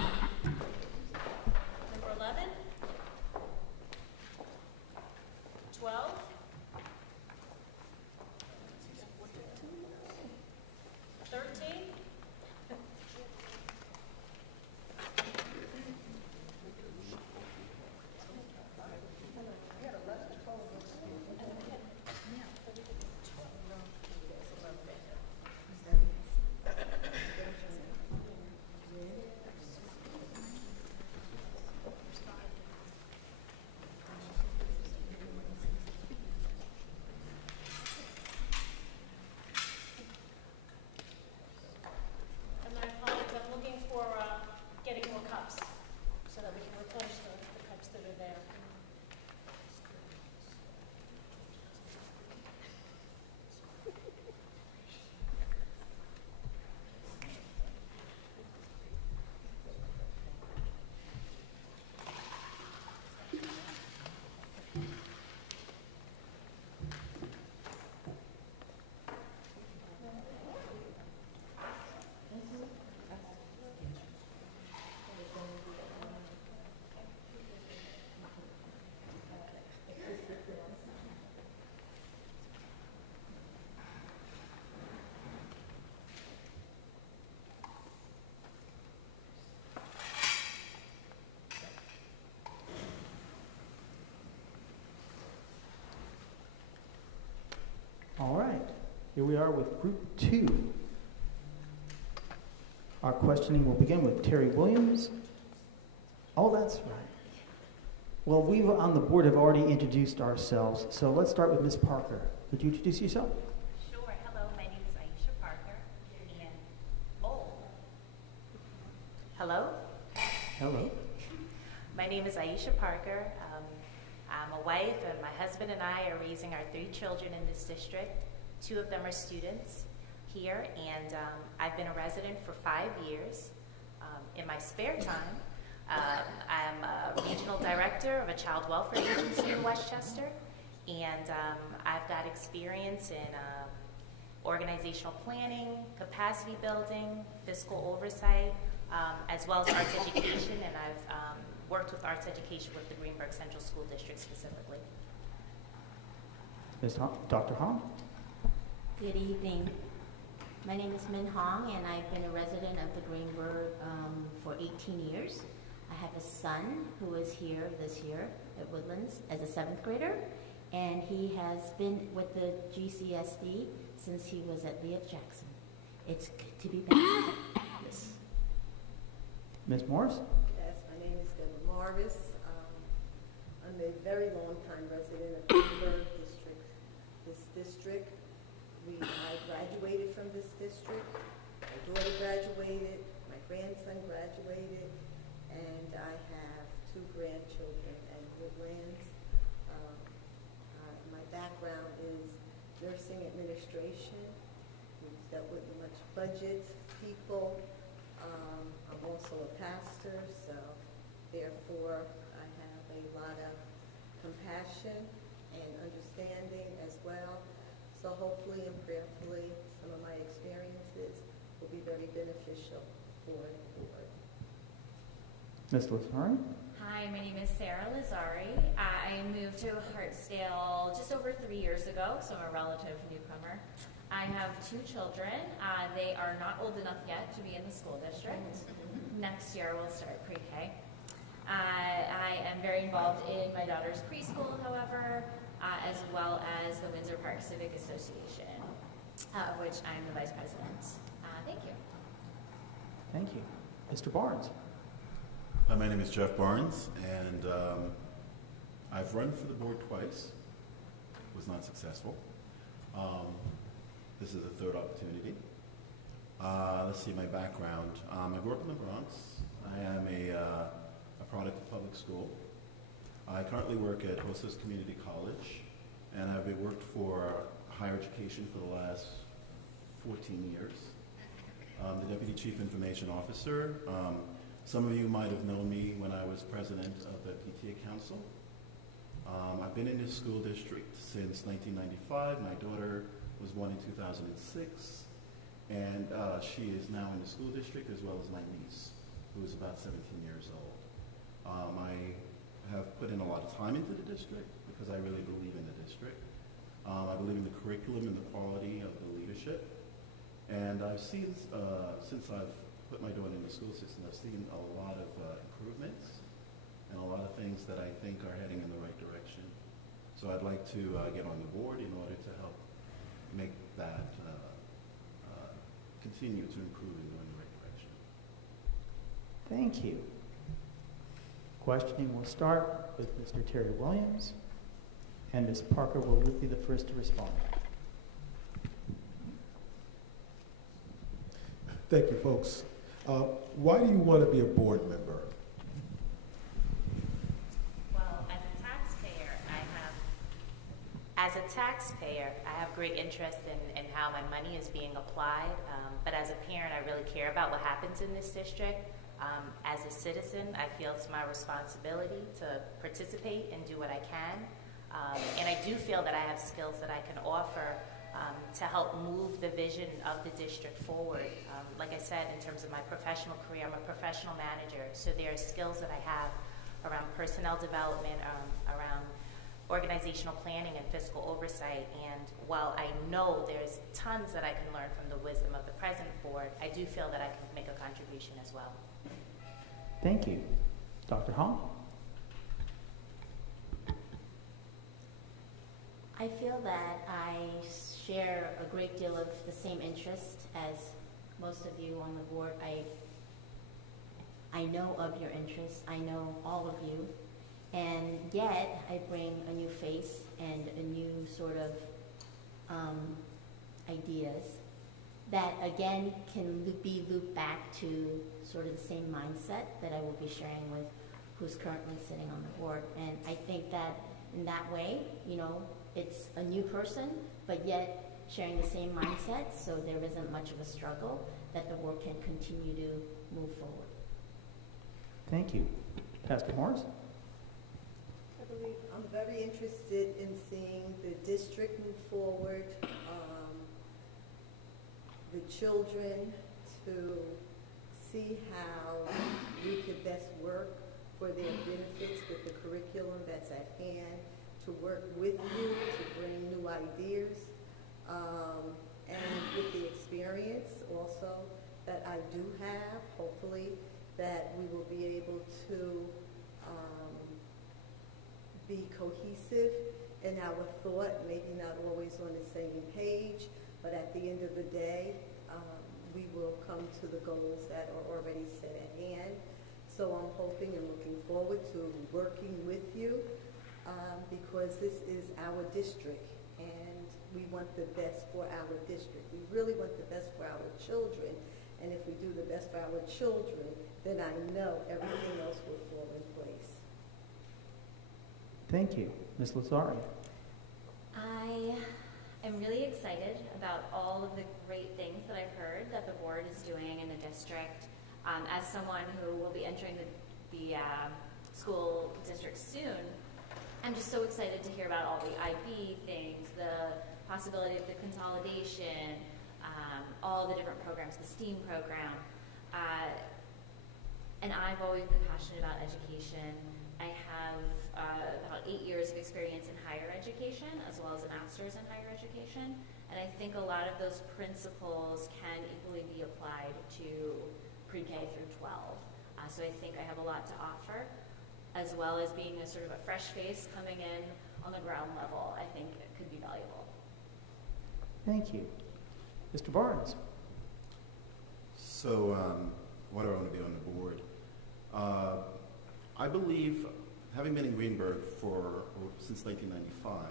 11, 12, 13, and I apologize, I'm looking for getting more cups so that we can replenish the cups that are there. All right, here we are with group 2. Our questioning will begin with Terry Williams. Oh, that's right. Well, we on the board have already introduced ourselves, so let's start with Ms. Parker. Could you introduce yourself? Sure. Hello, my name is Aisha Parker. And hello. Hello. My name is Aisha Parker. I'm a wife, and my husband and I are raising our 3 children in this district. 2 of them are students here, and I've been a resident for 5 years. In my spare time, I'm a regional director of a child welfare agency in Westchester, and I've got experience in organizational planning, capacity building, fiscal oversight, as well as arts education, and I've worked with arts education with the Greenberg Central School District specifically. Dr. Hong? Good evening. My name is Min Hong, and I've been a resident of the Greenberg for 18 years. I have a son who is here this year at Woodlands as a 7th grader, and he has been with the GCSD since he was at Lee of Jackson. It's good to be back. Yes. Ms. Morris? Yes, my name is Deborah Morris. I'm a very long-time resident of Greenberg District. This district, I graduated from this district. My daughter graduated. My grandson graduated. And I have 2 grandchildren at Woodlands. My background is nursing administration. We've dealt with much budget, people. I'm also a pastor, so therefore I have a lot of compassion and understanding as well. So hopefully and prayerfully, some of my experiences will be very beneficial for the board. Ms. Lazari? Hi, my name is Sarah Lazari. I moved to Hartsdale just over 3 years ago, so I'm a relative newcomer. I have 2 children. They are not old enough yet to be in the school district. Next year we'll start pre-K. I am very involved in my daughter's preschool, however, as well as the Windsor Park Civic Association, of which I'm the vice president. Thank you. Thank you. Mr. Barnes? My name is Jeff Barnes, and I've run for the board twice. Was not successful. This is the 3rd opportunity. Let's see my background. I grew up in the Bronx. I am a product of public school. I currently work at Hostos Community College, and I've worked for higher education for the last 14 years. The Deputy Chief Information Officer. Some of you might have known me when I was president of the PTA Council. I've been in this school district since 1995. My daughter was born in 2006, and she is now in the school district, as well as my niece, who is about 17 years old. I have put in a lot of time into the district because I really believe in the district. I believe in the curriculum and the quality of the leadership. And I've seen, since I've put my daughter in the school system, I've seen a lot of improvements and a lot of things that I think are heading in the right direction. So I'd like to get on the board in order to help make that continue to improve and go in the right direction. Thank you. Questioning will start with Mr. Terry Williams, and Ms. Parker will be the first to respond. Thank you, folks. Why do you want to be a board member? Well, as a taxpayer, I have great interest in how my money is being applied. But as a parent, I really care about what happens in this district. As a citizen, I feel it's my responsibility to participate and do what I can. And I do feel that I have skills that I can offer to help move the vision of the district forward. Like I said, in terms of my professional career, I'm a professional manager, so there are skills that I have around personnel development, around organizational planning and fiscal oversight. And while I know there's tons that I can learn from the wisdom of the present board, I do feel that I can make a contribution as well. Thank you. Dr. Hong? I feel that I share a great deal of the same interest as most of you on the board. I know of your interests. I know all of you. And yet, I bring a new face and a new sort of ideas that, again, can be looped back to sort of the same mindset that I will be sharing with who's currently sitting on the board. And I think that in that way, you know, it's a new person, but yet sharing the same mindset, so there isn't much of a struggle, that the work can continue to move forward. Thank you. Pastor Morris? I believe I'm very interested in seeing the district move forward, the children, to see how we could best work for their benefits with the curriculum that's at hand, to work with you, to bring new ideas, and with the experience also that I do have, hopefully, that we will be able to be cohesive in our thought, maybe not always on the same page, but at the end of the day, we will come to the goals that are already set at hand. So I'm hoping and looking forward to working with you, because this is our district, and we want the best for our district. We really want the best for our children, and if we do the best for our children, then I know everything else will fall in place. Thank you. Ms. Lazari? I am really excited about all of the great things that I've heard that the board is doing in the district. As someone who will be entering the school district soon, I'm just so excited to hear about all the IB things, the possibility of the consolidation, all the different programs, the STEAM program. And I've always been passionate about education. I have about 8 years of experience in higher education, as well as a master's in higher education. And I think a lot of those principles can equally be applied to pre-K through 12. So I think I have a lot to offer, as well as being a sort of a fresh face coming in on the ground level. I think it could be valuable. Thank you. Mr. Barnes? So, why do I want to be on the board? I believe, having been in Greenberg since 1995,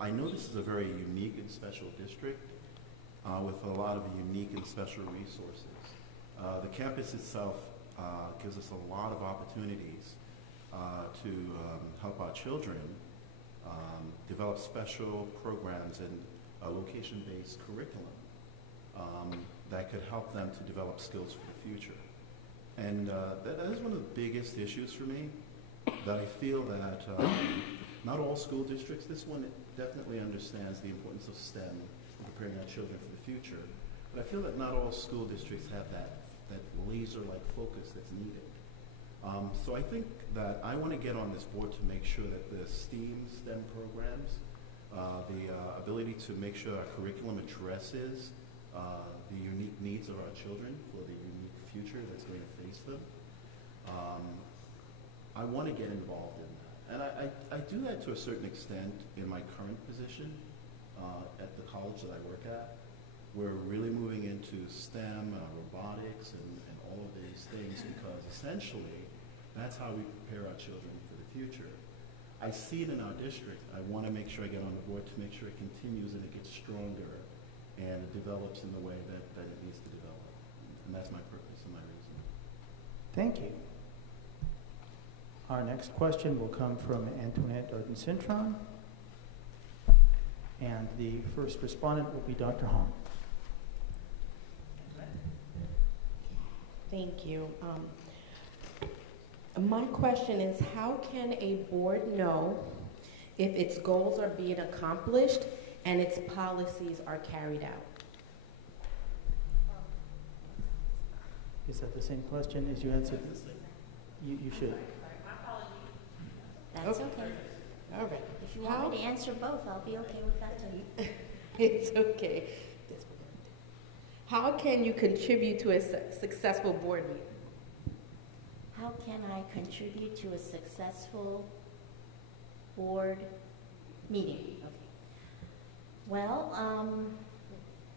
I know this is a very unique and special district, with a lot of unique and special resources. The campus itself gives us a lot of opportunities to help our children develop special programs and a location-based curriculum that could help them to develop skills for the future. And that is one of the biggest issues for me, that I feel that not all school districts, this one definitely understands the importance of STEM and preparing our children for the future, but I feel that not all school districts have that laser-like focus that's needed. So I think that I want to get on this board to make sure that the STEM programs, the ability to make sure our curriculum addresses the unique needs of our children for the unique future that's going to face them. I want to get involved in that. And I do that to a certain extent in my current position at the college that I work at. We're really moving into STEM, robotics, and all of these things, because essentially that's how we prepare our children for the future. I see it in our district. I want to make sure I get on the board to make sure it continues and it gets stronger and it develops in the way that it needs to develop. And that's my purpose and my reason. Thank you. Our next question will come from Antoinette Darden-Cintron, and the first respondent will be Dr. Hong. Thank you. My question is, how can a board know if its goals are being accomplished and its policies are carried out? Is that the same question as you answered? You should. That's okay. All right. If you want me to answer both, I'll be okay with that too. It's okay. How can you contribute to a successful board meeting? How can I contribute to a successful board meeting? Okay. Well,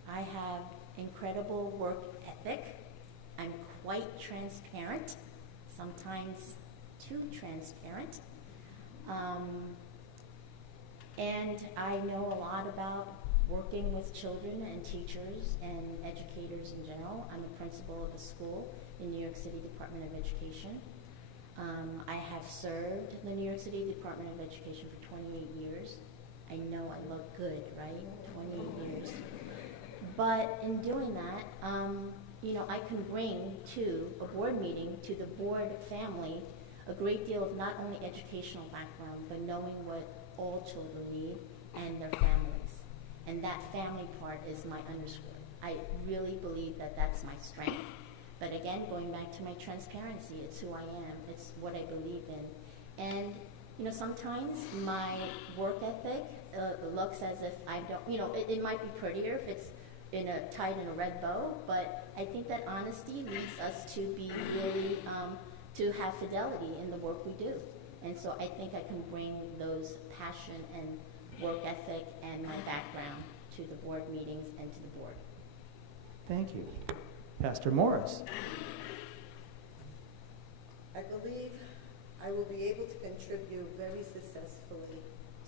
I have incredible work ethic. I'm quite transparent, sometimes too transparent. And I know a lot about working with children and teachers and educators in general. I'm a principal of a school in New York City Department of Education. I have served the New York City Department of Education for 28 years. I know I look good, right? 28 years. But in doing that, you know, I can bring to a board meeting, to the board family, a great deal of not only educational background, but knowing what all children need and their families. And that family part is my underscore. I really believe that that's my strength. But again, going back to my transparency, it's who I am. It's what I believe in. And, you know, sometimes my work ethic looks as if I don't, you know, it might be prettier if it's tied in a red bow, but I think that honesty leads us to be really, to have fidelity in the work we do. And so I think I can bring those passion and work ethic and my background to the board meetings and to the board. Thank you. Pastor Morris. I believe I will be able to contribute very successfully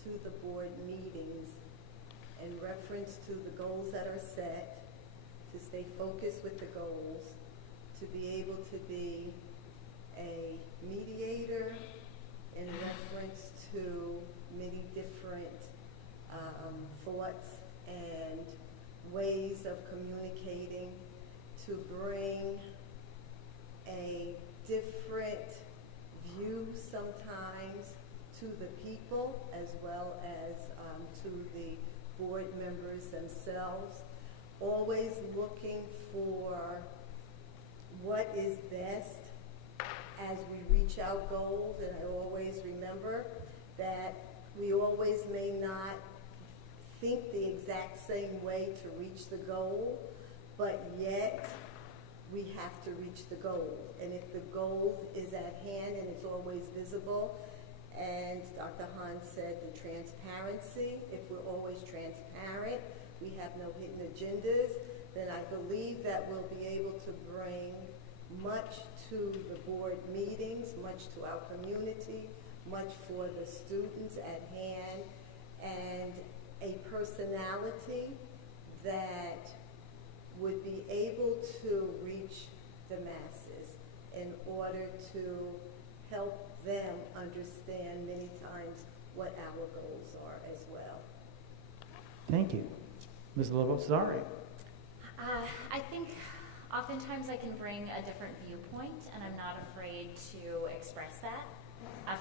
to the board meetings in reference to the goals that are set, to stay focused with the goals, to be able to be a mediator in reference to many different thoughts and ways of communicating, to bring a different view sometimes to the people as well as to the board members themselves, always looking for what is best as we reach our goals. And I always remember that we always may not think the exact same way to reach the goal, but yet we have to reach the goal. And if the goal is at hand and it's always visible, and Dr. Hahn said the transparency, if we're always transparent, we have no hidden agendas, then I believe that we'll be able to bring much to the board meetings, much to our community, much for the students at hand, and a personality that would be able to reach the masses in order to help them understand many times what our goals are as well. Thank you. Ms. Lovosari. I think oftentimes I can bring a different viewpoint, and I'm not afraid to express that.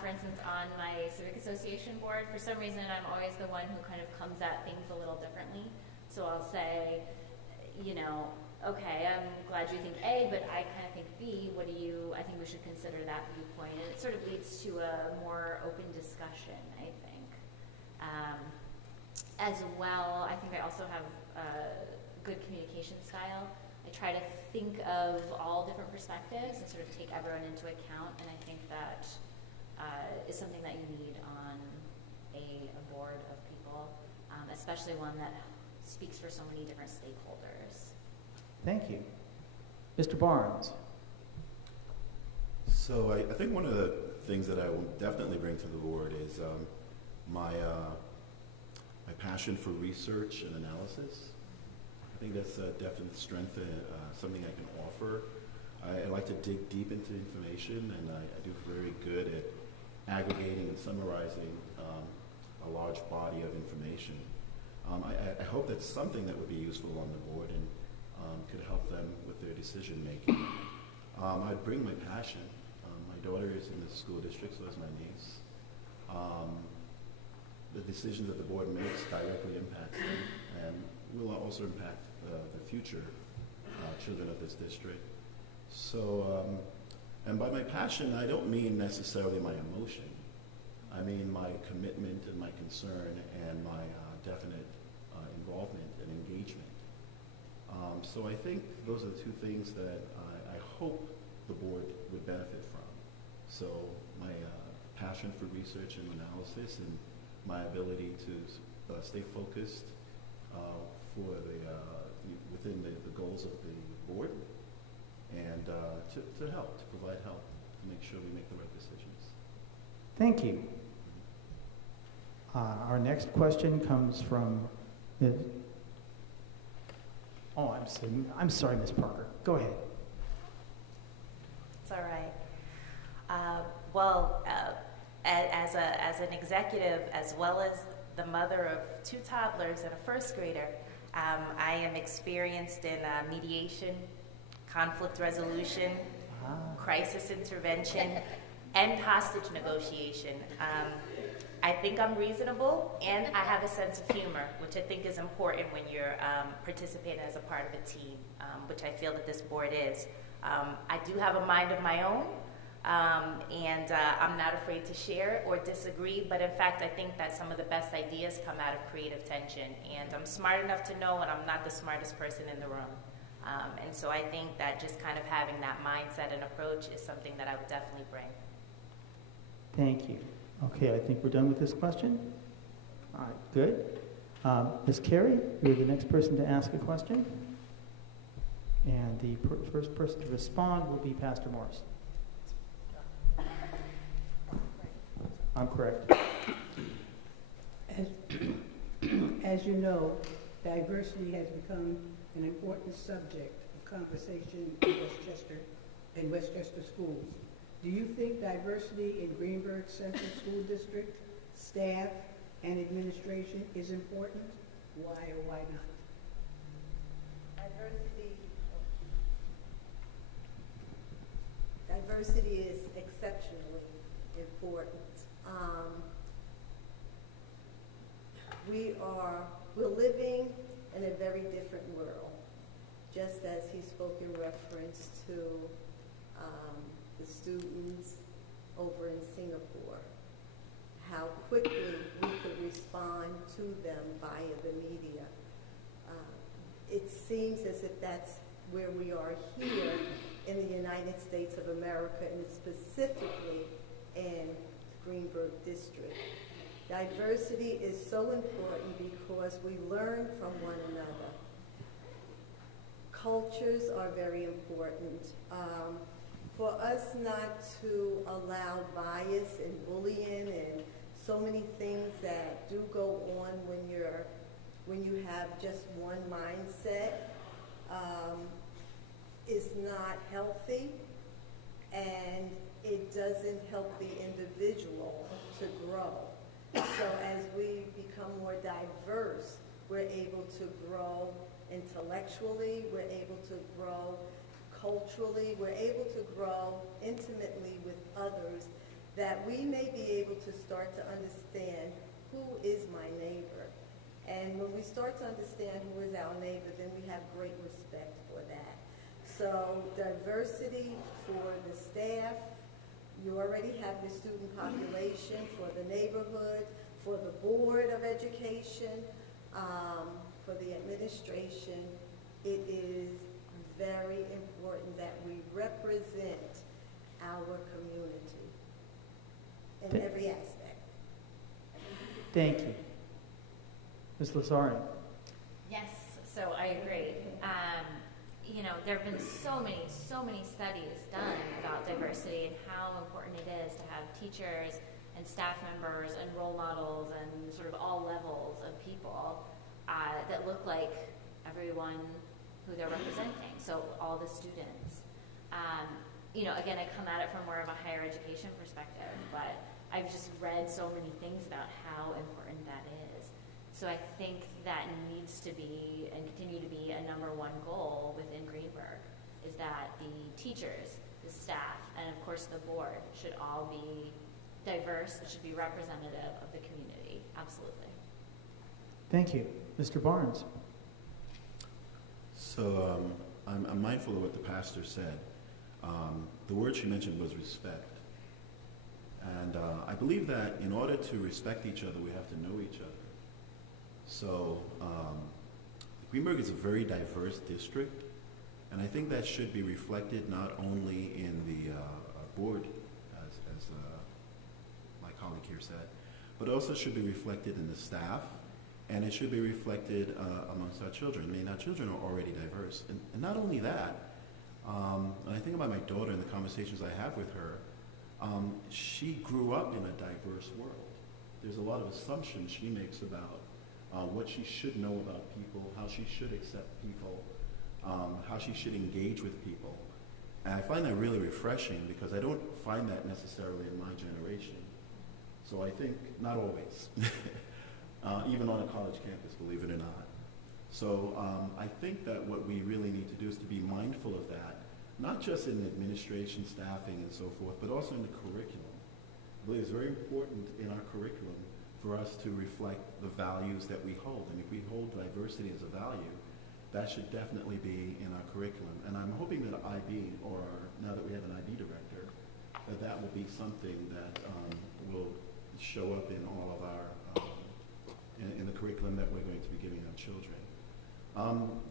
For instance, on my civic association board, for some reason, I'm always the one who kind of comes at things a little differently. So I'll say, you know, okay, I'm glad you think A, but I kind of think B. I think we should consider that viewpoint. And it sort of leads to a more open discussion, I think. As well, I think I also have a good communication style. I try to think of all different perspectives and sort of take everyone into account, and I think that is something that you need on a board of people, especially one that speaks for so many different stakeholders. Thank you. Mr. Barnes. So I think one of the things that I will definitely bring to the board is my passion for research and analysis. I think that's a definite strength and something I can offer. I like to dig deep into information, and I do very good at aggregating and summarizing a large body of information. I hope that's something that would be useful on the board and could help them with their decision making. I'd bring my passion. My daughter is in the school district, so is my niece. The decisions that the board makes directly impact them, and will also impact the future children of this district. So, and by my passion, I don't mean necessarily my emotion. I mean my commitment and my concern and my definite involvement and engagement. So I think those are the two things that I hope the board would benefit from. So my passion for research and analysis, and my ability to stay focused for within the goals of the board, and to help, to provide help, to make sure we make the right decisions. Thank you. Our next question comes from Ms. Oh, I'm sorry, Ms. Parker. Go ahead. It's all right. As an executive, as well as the mother of 2 toddlers and a first grader, I am experienced in mediation, conflict resolution, crisis intervention, and hostage negotiation. I think I'm reasonable, and I have a sense of humor, which I think is important when you're participating as a part of a team, which I feel that this board is. I do have a mind of my own, and I'm not afraid to share or disagree, but in fact, I think that some of the best ideas come out of creative tension, and I'm smart enough to know when I'm not the smartest person in the room. And so I think that just kind of having that mindset and approach is something that I would definitely bring. Thank you. Okay, I think we're done with this question. All right, good. Ms. Carey, you're the next person to ask a question. And the first person to respond will be Pastor Morris. I'm correct. As you know, diversity has become an important subject of conversation in Westchester schools. Do you think diversity in Greenburgh Central School District, staff, and administration is important? Why or why not? Diversity is exceptionally important. We're living in a very different world, just as he spoke in reference to the students over in Singapore, how quickly we could respond to them via the media. It seems as if that's where we are here in the United States of America, and specifically in Greenburgh District. Diversity is so important because we learn from one another. Cultures are very important. For us not to allow bias and bullying and so many things that do go on when you have just one mindset, is not healthy, and it doesn't help the individual to grow. So as we become more diverse, we're able to grow intellectually, we're able to grow culturally, we're able to grow intimately with others, that we may be able to start to understand who is my neighbor. And when we start to understand who is our neighbor, then we have great respect for that. So diversity for the staff, you already have the student population, for the neighborhood, for the Board of Education, for the administration. It is very important that we represent our community in every aspect. Thank you. Ms. Lazari. Yes, so I agree. You know, there have been so many studies done about diversity and how important it is to have teachers and staff members and role models and sort of all levels of people that look like everyone who they're representing, so all the students. You know, again, I come at it from more of a higher education perspective, but I've just read so many things about how important that is. So I think that needs to be and continue to be a #1 goal within Greenberg, is that the teachers, the staff, and of course the board should all be diverse, it should be representative of the community, absolutely. Thank you. Mr. Barnes. So I'm mindful of what the pastor said. The word she mentioned was respect. And I believe that in order to respect each other, we have to know each other. So Greenberg is a very diverse district, and I think that should be reflected not only in the board, as my colleague here said, but also should be reflected in the staff, and it should be reflected amongst our children. I mean, our children are already diverse. And not only that, when I think about my daughter and the conversations I have with her, she grew up in a diverse world. There's a lot of assumptions she makes about what she should know about people, how she should accept people, how she should engage with people. And I find that really refreshing because I don't find that necessarily in my generation. So I think, not always, even on a college campus, believe it or not. So I think that what we really need to do is to be mindful of that, not just in administration, staffing, and so forth, but also in the curriculum. I believe it's very important in our curriculum for us to reflect the values that we hold. And if we hold diversity as a value, that should definitely be in our curriculum. And I'm hoping that IB, or now that we have an IB director, that will be something that will show up in all of our, in the curriculum that we're going to be giving our children.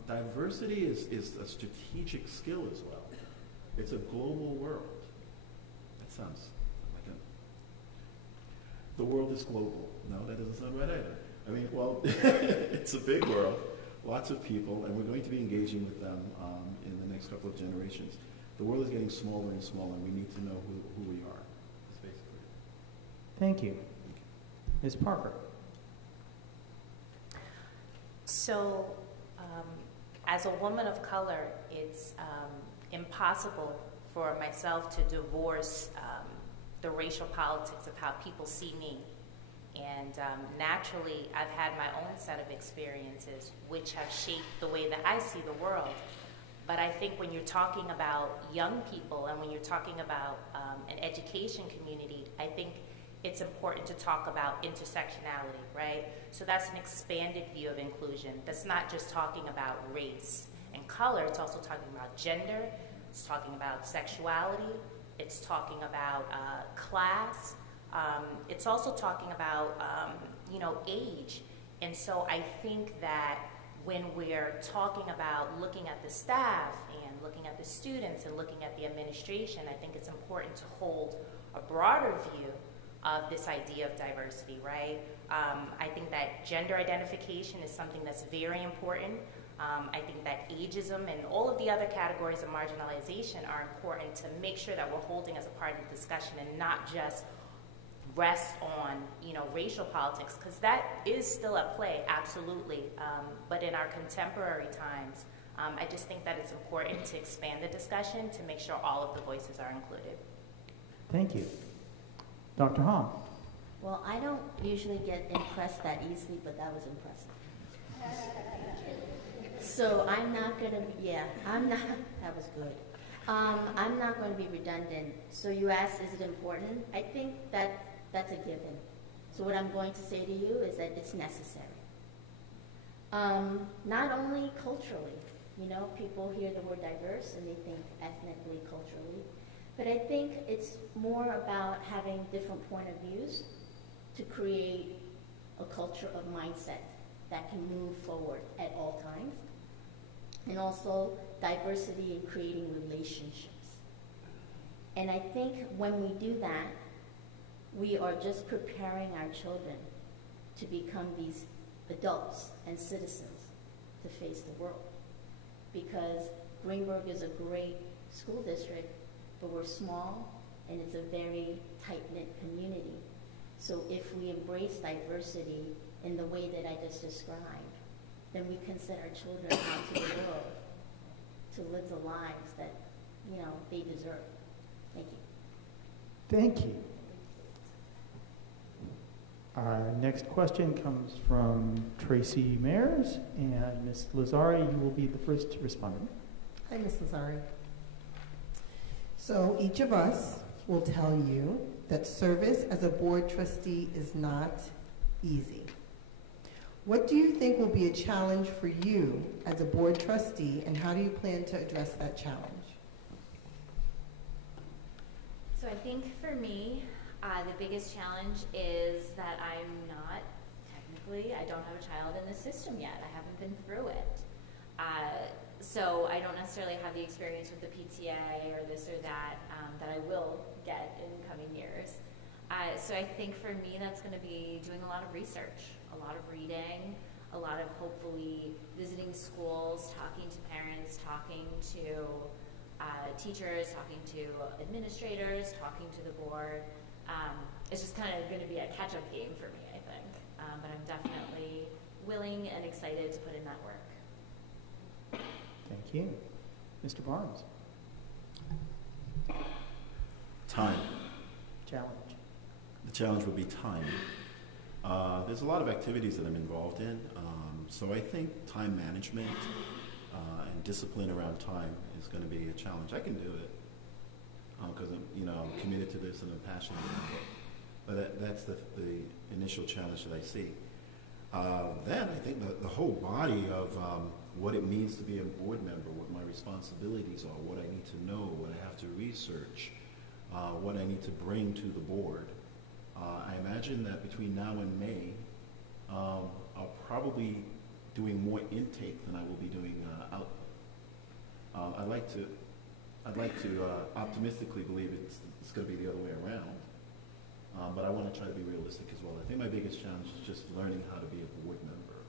Diversity is a strategic skill as well. It's a global world. That sounds like the world is global. No, that doesn't sound right either. I mean, well, it's a big world, lots of people, and we're going to be engaging with them in the next couple of generations. The world is getting smaller and smaller, and we need to know who we are. That's basically it. Thank you. Ms. Parker. So, as a woman of color, it's impossible for myself to divorce the racial politics of how people see me. And naturally, I've had my own set of experiences which have shaped the way that I see the world. But I think when you're talking about young people and when you're talking about an education community, I think it's important to talk about intersectionality, right? So that's an expanded view of inclusion. That's not just talking about race and color, it's also talking about gender, it's talking about sexuality, it's talking about class, it's also talking about, age. And so I think that when we're talking about looking at the staff and looking at the students and looking at the administration, I think it's important to hold a broader view of this idea of diversity, right? I think that gender identification is something that's very important. I think that ageism and all of the other categories of marginalization are important to make sure that we're holding as a part of the discussion and not just rest on, racial politics, because that is still at play, absolutely. But in our contemporary times, I just think that it's important to expand the discussion to make sure all of the voices are included. Thank you. Dr. Hahn. Well, I don't usually get impressed that easily, but that was impressive. So I'm not going to, that was good. I'm not going to be redundant. So you asked, is it important? I think that's a given. So what I'm going to say to you is that it's necessary. Not only culturally, people hear the word diverse and they think ethnically, culturally, but I think it's more about having different point of views to create a culture of mindset that can move forward at all times. And also diversity in creating relationships. And I think when we do that, we are just preparing our children to become these adults and citizens to face the world. Because Greenburgh is a great school district, but we're small and it's a very tight-knit community. So if we embrace diversity in the way that I just described, then we can set our children out to the world to live the lives that, they deserve. Thank you. Thank you. Our next question comes from Tracy Mayers, and Ms. Lazari, you will be the first respondent. Hi, Ms. Lazari. So each of us will tell you that service as a board trustee is not easy. What do you think will be a challenge for you as a board trustee, and how do you plan to address that challenge? So I think for me, the biggest challenge is that I don't have a child in the system yet. I haven't been through it. So I don't necessarily have the experience with the PTA or this or that that I will get in coming years. So I think for me that's going to be doing a lot of research, a lot of reading, a lot of hopefully visiting schools, talking to parents, talking to teachers, talking to administrators, talking to the board. It's just kind of going to be a catch-up game for me, I think. But I'm definitely willing and excited to put in that work. Thank you. Mr. Barnes. Time. Challenge. The challenge would be time. There's a lot of activities that I'm involved in, so I think time management and discipline around time is going to be a challenge. I can do it because I'm committed to this and I'm passionate about it. But that's the initial challenge that I see. Then I think the whole body of what it means to be a board member, what my responsibilities are, what I need to know, what I have to research, what I need to bring to the board. I imagine that between now and May, I'll probably doing more intake than I will be doing output. I'd like to optimistically believe it's going to be the other way around, but I want to try to be realistic as well. I think my biggest challenge is just learning how to be a board member,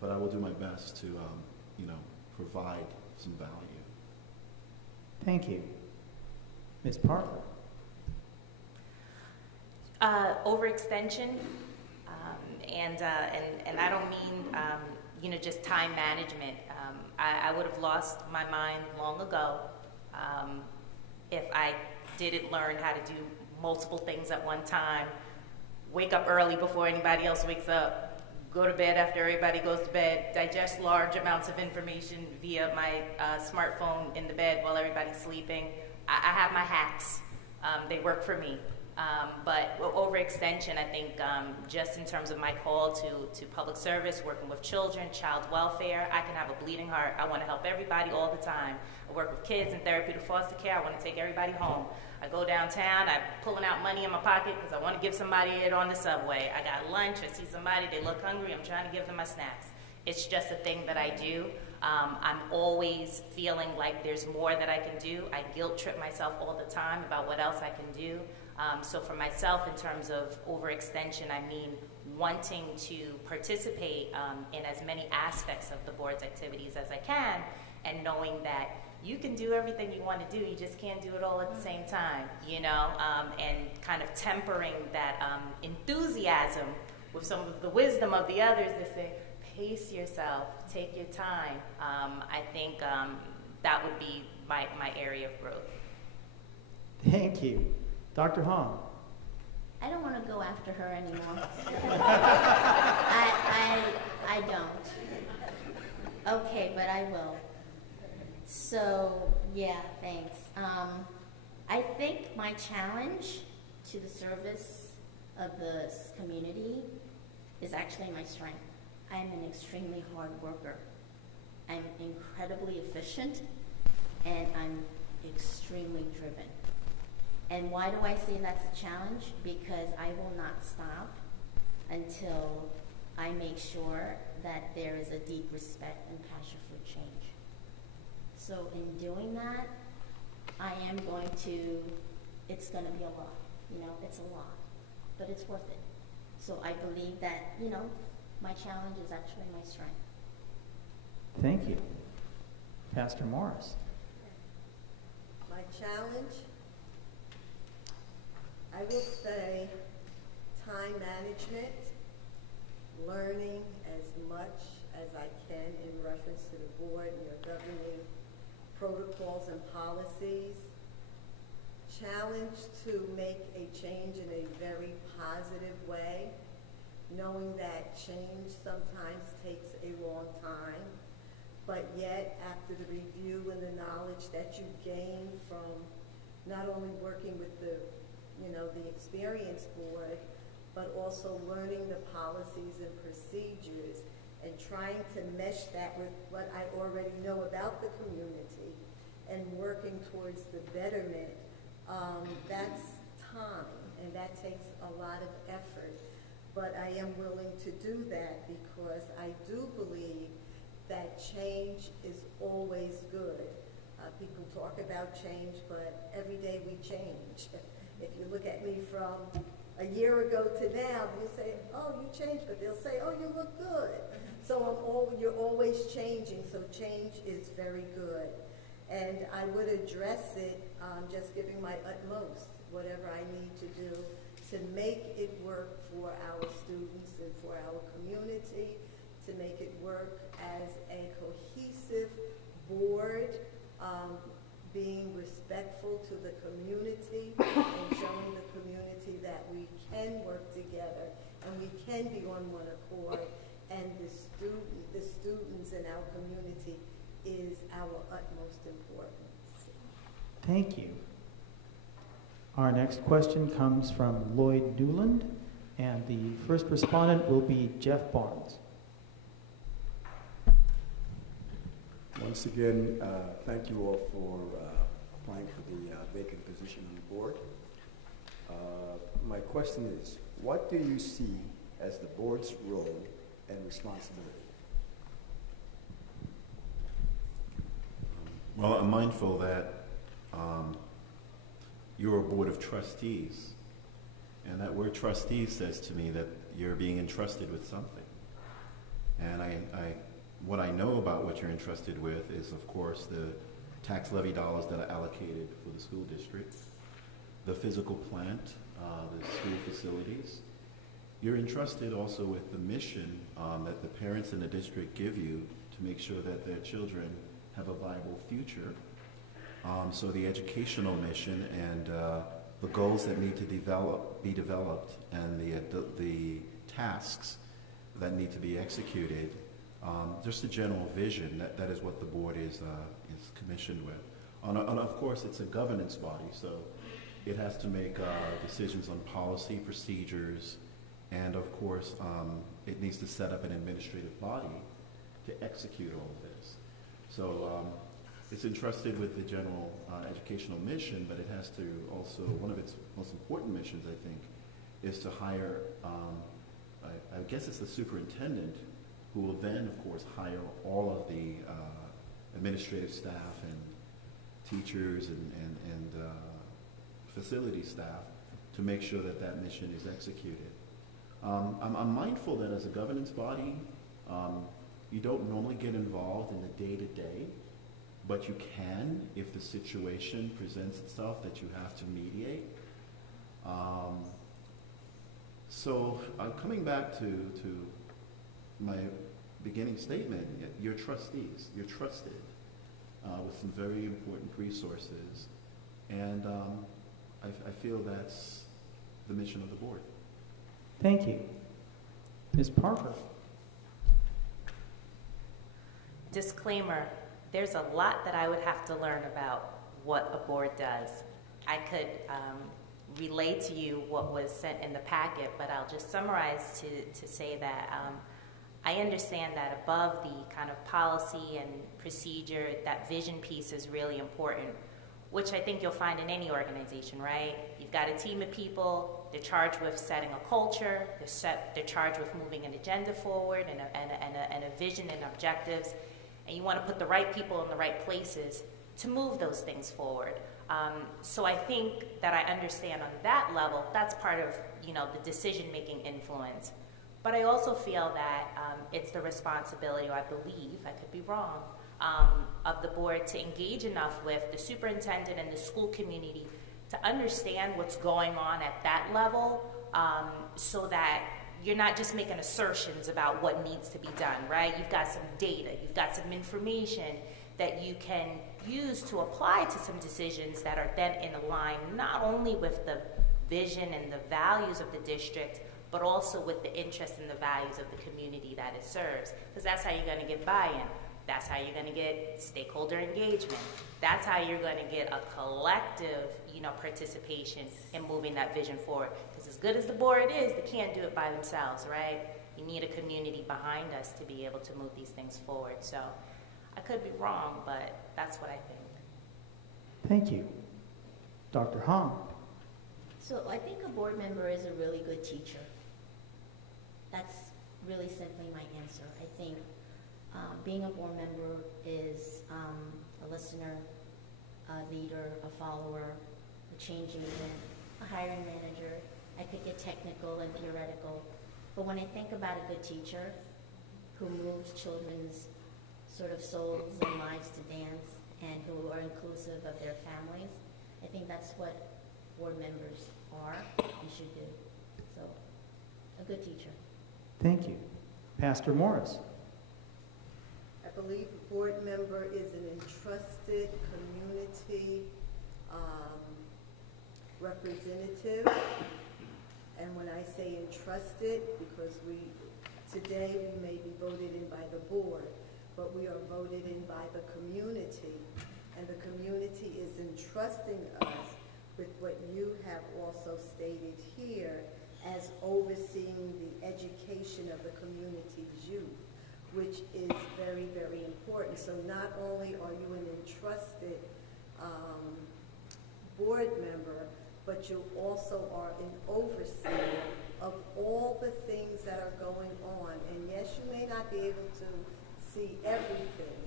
but I will do my best to provide some value. Thank you. Ms. Parker. Overextension, and I don't mean just time management. I would have lost my mind long ago if I didn't learn how to do multiple things at one time, wake up early before anybody else wakes up, go to bed after everybody goes to bed, digest large amounts of information via my smartphone in the bed while everybody's sleeping. I have my hacks. They work for me. But overextension, I think, just in terms of my call to public service, working with children, child welfare, I can have a bleeding heart. I want to help everybody all the time. I work with kids in therapeutic foster care. I want to take everybody home. I go downtown, I'm pulling out money in my pocket because I want to give somebody it on the subway. I got lunch, I see somebody, they look hungry, I'm trying to give them my snacks. It's just a thing that I do. I'm always feeling like there's more that I can do. I guilt trip myself all the time about what else I can do. So for myself, in terms of overextension, I mean wanting to participate in as many aspects of the board's activities as I can, and knowing that you can do everything you want to do, you just can't do it all at the same time, and kind of tempering that enthusiasm with some of the wisdom of the others that say, pace yourself, take your time. I think that would be my area of growth. Thank you. Dr. Hong. I don't want to go after her anymore. I don't. Okay, but I will. So, yeah, thanks. I think my challenge to the service of the community is actually my strength. I'm an extremely hard worker. I'm incredibly efficient, and I'm extremely driven. And why do I say that's a challenge? Because I will not stop until I make sure that there is a deep respect and passion for change. So in doing that, I am going to, it's going to be a lot. It's a lot, but it's worth it. So I believe that, my challenge is actually my strength. Thank you. Pastor Morris. My challenge, I will say time management, learning as much as I can in reference to the board and your governing protocols and policies. Challenge to make a change in a very positive way, knowing that change sometimes takes a long time, but yet after the review and the knowledge that you gain from not only working with the experience board, but also learning the policies and procedures and trying to mesh that with what I already know about the community and working towards the betterment, that's time, and that takes a lot of effort. But I am willing to do that because I do believe that change is always good. People talk about change, but every day we change. If you look at me from a year ago to now, you say, oh, you changed, but they'll say, oh, you look good. So you're always changing, so change is very good. And I would address it just giving my utmost, whatever I need to do to make it work for our students and for our community, to make it work as a cohesive board, being respectful to the community and showing the community that we can work together and we can be on one accord, and the students in our community is our utmost importance. Thank you. Our next question comes from Lloyd Newland, and the first respondent will be Jeff Barnes. Once again, thank you all for applying for the vacant position on the board. My question is, what do you see as the board's role and responsibility? Well, I'm mindful that you're a board of trustees, and that word trustee says to me that you're being entrusted with something. And what I know about what you're entrusted with is, of course, the tax levy dollars that are allocated for the school district, the physical plant, the school facilities. You're entrusted also with the mission that the parents in the district give you to make sure that their children have a viable future. So the educational mission and the goals that need to be developed, and the tasks that need to be executed. Just a general vision, that is what the board is commissioned with. And of course, it's a governance body, so it has to make decisions on policy, procedures, and of course, it needs to set up an administrative body to execute all of this. So it's entrusted with the general educational mission, but it has to also, one of its most important missions, I think, is to hire, I guess it's the superintendent, who will then, of course, hire all of the administrative staff and teachers and facility staff to make sure that that mission is executed. I'm mindful that as a governance body, you don't normally get involved in the day-to-day, but you can if the situation presents itself that you have to mediate. So coming back to beginning statement, you're trustees, you're trusted with some very important resources. And I feel that's the mission of the board. Thank you. Ms. Parker. Disclaimer, there's a lot that I would have to learn about what a board does. I could relay to you what was sent in the packet, but I'll just summarize to say that I understand that above the kind of policy and procedure, that vision piece is really important, which I think you'll find in any organization, right? You've got a team of people, they're charged with setting a culture, they're charged with moving an agenda forward and a vision and objectives, and you want to put the right people in the right places to move those things forward. So I think that I understand on that level, that's part of, you know, the decision-making influence. But I also feel that it's the responsibility, or I believe, I could be wrong, of the board to engage enough with the superintendent and the school community to understand what's going on at that level, so that you're not just making assertions about what needs to be done, right? You've got some data, you've got some information that you can use to apply to some decisions that are then in line not only with the vision and the values of the district, but also with the interests and the values of the community that it serves. Because that's how you're going to get buy-in. That's how you're going to get stakeholder engagement. That's how you're going to get a collective, you know, participation in moving that vision forward. Because as good as the board is, they can't do it by themselves, right? You need a community behind us to be able to move these things forward. So I could be wrong, but that's what I think. Thank you. Dr. Hong. So I think a board member is a really good teacher. That's really simply my answer. I think being a board member is a listener, a leader, a follower, a change agent, a hiring manager. I could get technical and theoretical, but when I think about a good teacher who moves children's sort of souls and lives to dance and who are inclusive of their families, I think that's what board members are and should do. So, a good teacher. Thank you. Pastor Morris. I believe a board member is an entrusted community representative. And when I say entrusted, because today we may be voted in by the board, but we are voted in by the community. And the community is entrusting us with what you have also stated here as overseeing the education of the community's youth, which is very, very important. So not only are you an entrusted board member, but you also are an overseer of all the things that are going on. And yes, you may not be able to see everything,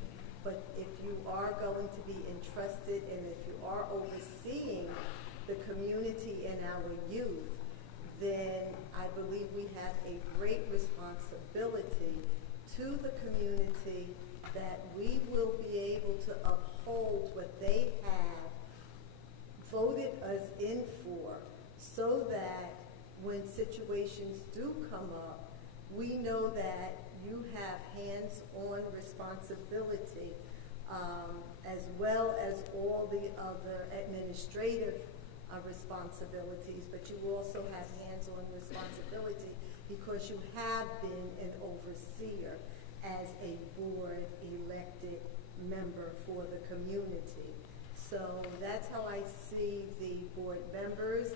but if you are going to be entrusted and if you are overseeing the community and our youth, then I believe we have a great responsibility to the community that we will be able to uphold what they have voted us in for, so that when situations do come up, we know that you have hands-on responsibility, as well as all the other administrative responsibilities, but you also have hands-on responsibility because you have been an overseer as a board elected member for the community. So that's how I see the board members,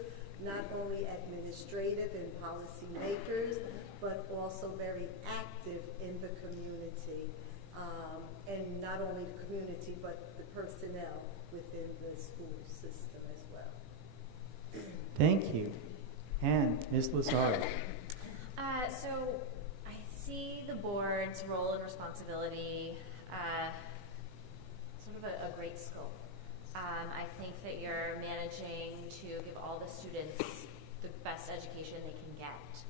not only administrative and policy makers, but also very active in the community, and not only the community, but the personnel within the school system as well. Thank you. And Ms. Lazari. So I see the board's role and responsibility sort of a great scope. I think that you're managing to give all the students the best education they can get.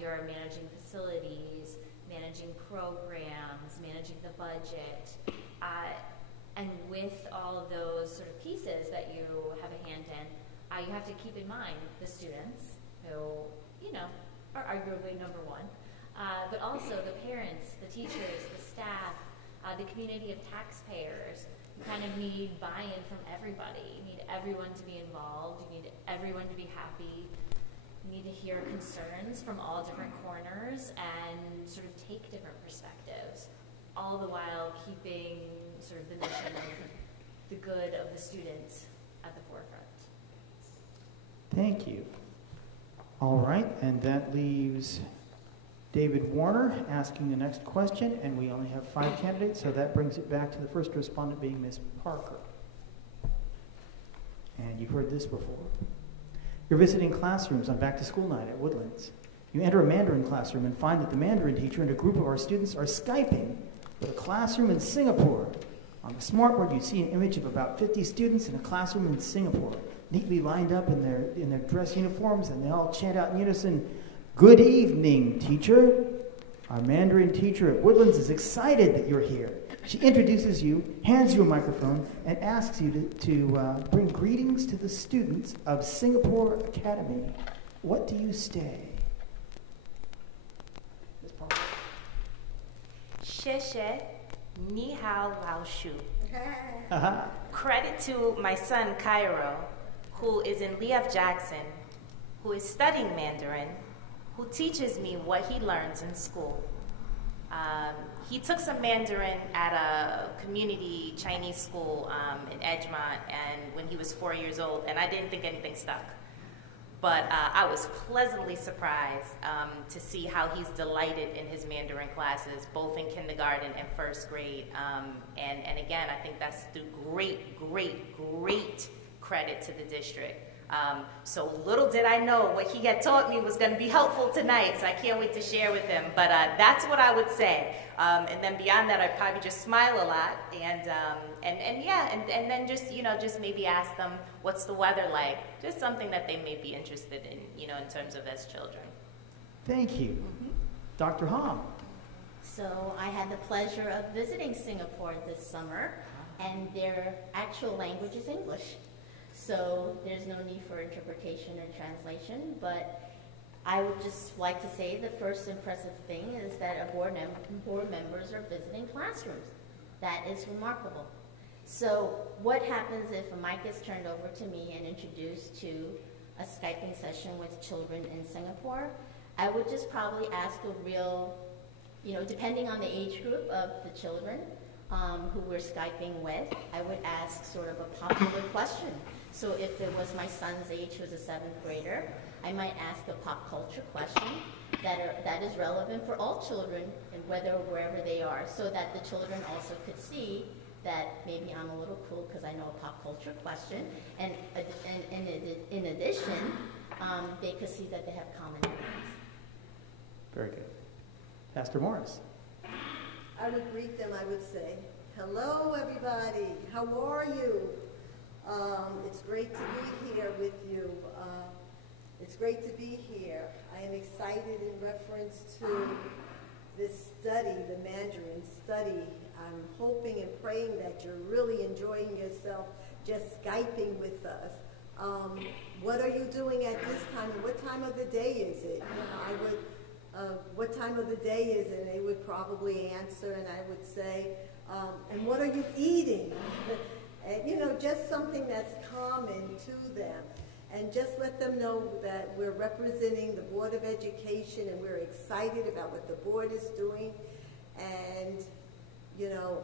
You're managing facilities, managing programs, managing the budget. And with all of those sort of pieces that you have a hand in, you have to keep in mind the students who, you know, are arguably number one. but also the parents, the teachers, the staff, the community of taxpayers. You kind of need buy-in from everybody. You need everyone to be involved. You need everyone to be happy. You need to hear concerns from all different corners and sort of take different perspectives, all the while keeping sort of the mission of the good of the students at the forefront. Thank you. All right, and that leaves David Warner asking the next question, and we only have 5 candidates, so that brings it back to the first respondent being Ms. Parker. And you've heard this before. You're visiting classrooms on back-to-school night at Woodlands. You enter a Mandarin classroom and find that the Mandarin teacher and a group of our students are Skyping with a classroom in Singapore. On the smartboard, you see an image of about 50 students in a classroom in Singapore, neatly lined up in their dress uniforms, and they all chant out in unison, "Good evening, teacher." Our Mandarin teacher at Woodlands is excited that you're here. She introduces you, hands you a microphone, and asks you to bring greetings to the students of Singapore Academy. What do you say? Ms. Parker. 谢谢, ni hao lao shu. Credit to my son, Cairo, who is in Lee-F. Jackson, who is studying Mandarin, who teaches me what he learns in school. He took some Mandarin at a community Chinese school in Edgemont, and when he was 4 years old, and I didn't think anything stuck. But I was pleasantly surprised to see how he's delighted in his Mandarin classes, both in kindergarten and first grade. And again, I think that's the great credit to the district. So little did I know what he had taught me was going to be helpful tonight, so I can't wait to share with him. But that's what I would say. And then beyond that, I'd probably just smile a lot, and then just maybe ask them, what's the weather like? Just something that they may be interested in, in terms of as children. Thank you. Dr. Hong. So I had the pleasure of visiting Singapore this summer, and their actual language is English. So there's no need for interpretation or translation, but I would just like to say the first impressive thing is that our board members are visiting classrooms. That is remarkable. So what happens if a mic is turned over to me and introduced to a Skyping session with children in Singapore? I would just probably ask a real, depending on the age group of the children who we're Skyping with, I would ask sort of a popular question. So if it was my son's age, who's a 7th grader, I might ask a pop culture question that is relevant for all children, and wherever they are, so that the children also could see that maybe I'm a little cool because I know a pop culture question, and in addition, they could see that they have common interests. Very good. Pastor Morris. I would greet them, I would say, hello everybody, how are you? It's great to be here with you. It's great to be here. I am excited in reference to this study, the Mandarin study. I'm hoping and praying that you're really enjoying yourself just Skyping with us. What are you doing at this time, and what time of the day is it? What time of the day is it? And they would probably answer, and I would say, and what are you eating? And, just something that's common to them. And just let them know that we're representing the Board of Education, and we're excited about what the board is doing, and,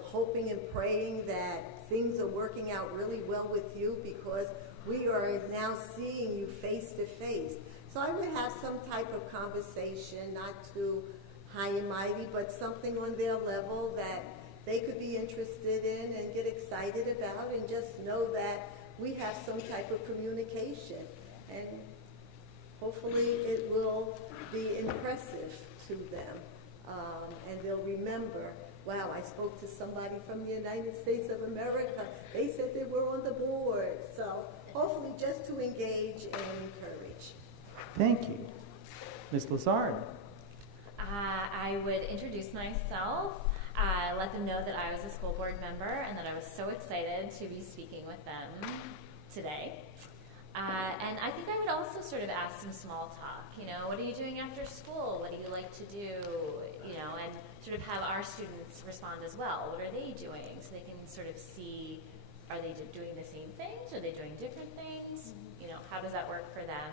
hoping and praying that things are working out really well with you, because we are now seeing you face to face. So I would have some type of conversation, not too high and mighty, but something on their level that they could be interested in and get excited about, and just know that we have some type of communication. And hopefully it will be impressive to them. And they'll remember, wow, I spoke to somebody from the United States of America. They said they were on the board. So hopefully just to engage and encourage. Thank you. Ms. Lazard. I would introduce myself, let them know that I was a school board member and that I was so excited to be speaking with them today. And I think I would also sort of ask some small talk. You know, what are you doing after school? What do you like to do? You know, and sort of have our students respond as well. What are they doing? So they can sort of see, are they doing the same things? Are they doing different things? You know, how does that work for them?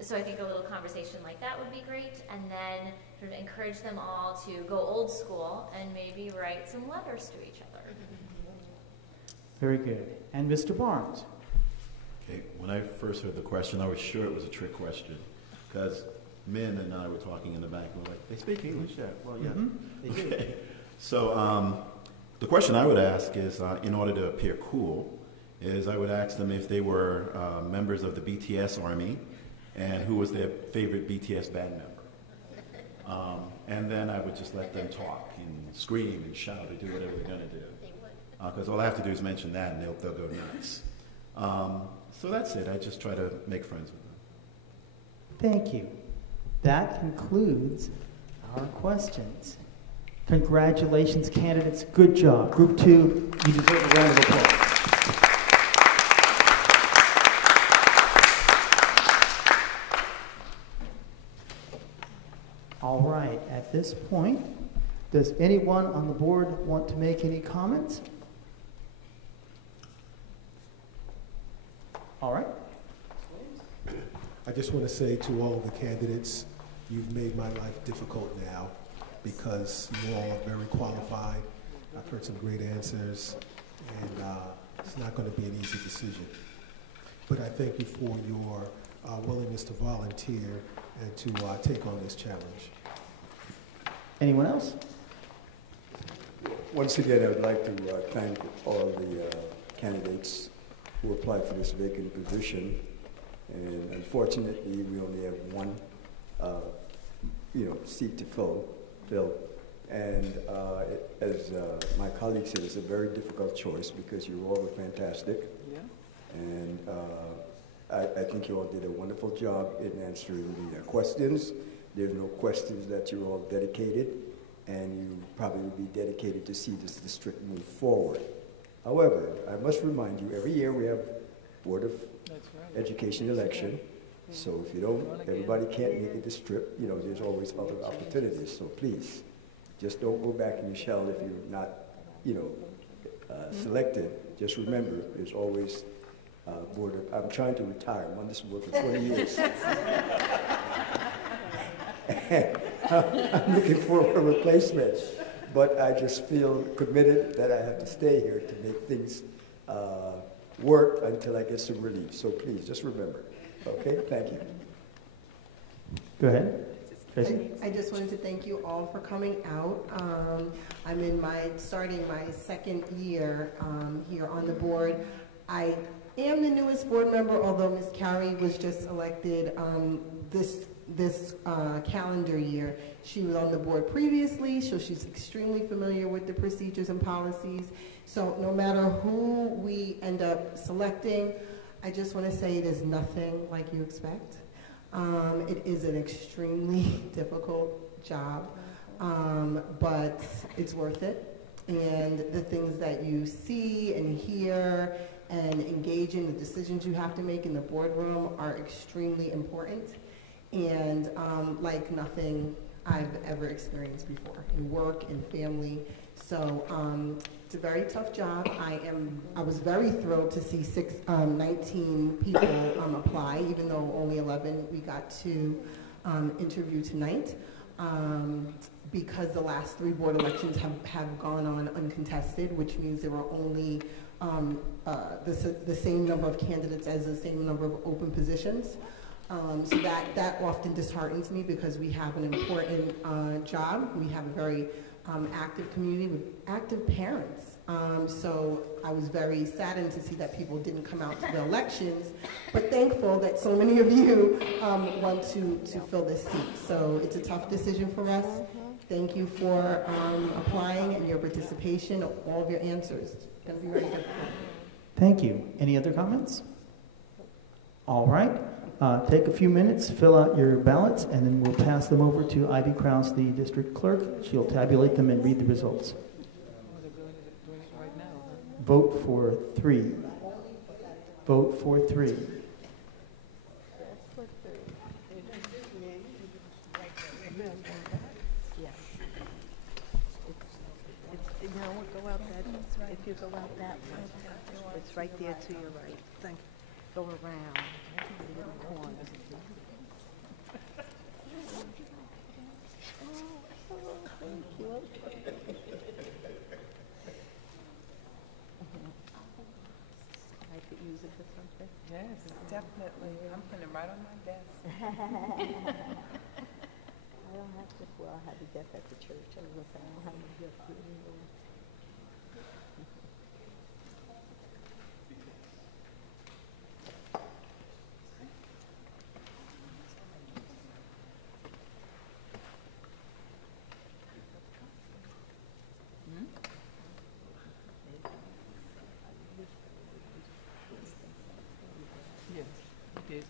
So I think a little conversation like that would be great, and then sort of encourage them all to go old school and maybe write some letters to each other. Very good. And Mr. Barnes? Okay, when I first heard the question, I was sure it was a trick question, because Min and I were talking in the back, and we're like, they speak English? Yeah, well, yeah. They do. Okay. So the question I would ask is, in order to appear cool, is I would ask them if they were members of the BTS Army, and who was their favorite BTS band member. And then I would just let them talk and scream and shout or do whatever they're going to do. Because all I have to do is mention that and they'll go nuts. So that's it. I just try to make friends with them. Thank you. That concludes our questions. Congratulations, candidates. Good job. Group 2, you deserve a round of applause. All right, at this point, does anyone on the board want to make any comments? All right. I just want to say to all the candidates, you've made my life difficult now because you all are very qualified. I've heard some great answers, and it's not going to be an easy decision. But I thank you for your willingness to volunteer and to take on this challenge. Anyone else? Once again, I would like to thank all the candidates who applied for this vacant position. And unfortunately, we only have one seat to fill. And as my colleague said, it's a very difficult choice because you all were fantastic. Yeah. And I think you all did a wonderful job in answering the questions. There's no questions that you're all dedicated, and you probably will be dedicated to see this district move forward. However, I must remind you, every year we have Board of Education election. So if you don't, everybody can't make it this trip. You know, there's always other opportunities. So please, just don't go back in your shell if you're not, selected. Just remember, there's always Board of. I'm trying to retire. I'm on this board for 20 years. I'm looking for a replacement, but I just feel committed that I have to stay here to make things work until I get some relief. So please, just remember. Okay, thank you. Go ahead. Tracy? I just wanted to thank you all for coming out. I'm starting my second year here on the board. I am the newest board member, although Ms. Carey was just elected this calendar year. She was on the board previously, so she's extremely familiar with the procedures and policies. So no matter who we end up selecting, I just want to say it is nothing like you expect. It is an extremely difficult job, but it's worth it. And the things that you see and hear and engage in, the decisions you have to make in the boardroom are extremely important and like nothing I've ever experienced before in work and family. So it's a very tough job. I was very thrilled to see 19 people apply, even though only 11 we got to interview tonight, because the last 3 board elections have gone on uncontested, which means there were only the same number of candidates as the same number of open positions. So that often disheartens me because we have an important job. We have a very active community with active parents. So I was very saddened to see that people didn't come out to the elections, but thankful that so many of you want to fill this seat. So it's a tough decision for us. Thank you for applying and your participation, all of your answers. It's going to be very difficult. Thank you. Any other comments? All right. Take a few minutes, fill out your ballots, and then we'll pass them over to Ivy Krause, the district clerk. She'll tabulate them and read the results. Vote for 3. Vote for 3. If you go out that way, it's right there to your right. Thank you. Go around. The little corner. Thank you. I could use it for something. Yes, definitely. I'm putting it right on my desk. I don't have to, well, I have a desk at the church. I don't have a desk anymore. Yes, it is.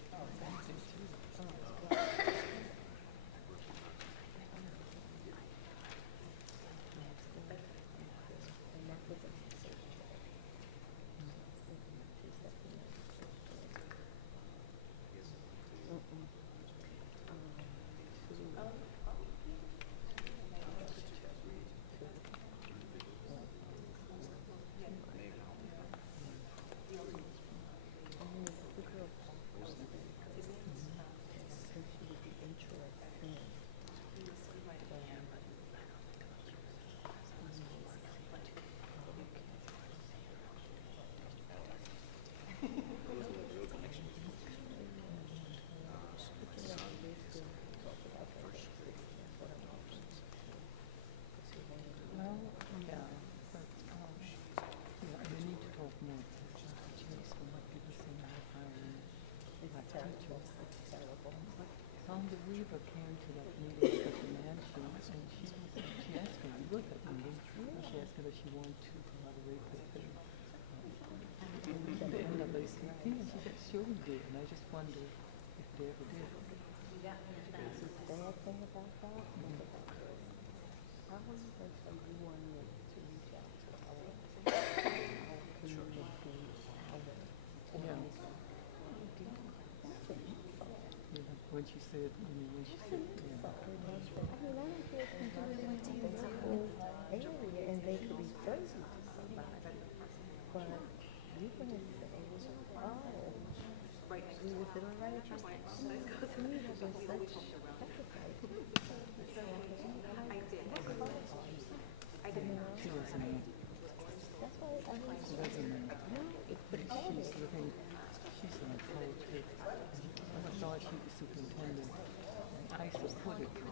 Sandra Weaver came to that meeting at the mansion, and she asked me, you look at the meeting, and she asked me if she wanted to collaborate with the NAACP, and she said, sure we did, and I just wonder if they ever did. The bad thing about that, how was it that you wanted to reach out to our community, When she said, when she said, yeah. I don't care if you do it in the whole area and they could be crazy to somebody. But you're going to say, oh, we was doing right at your to me, that was such sacrifice. She wasn't. That's why I was She wasn't. She's looking, she's an apologetic. I thought she was superintendent, and I supported her.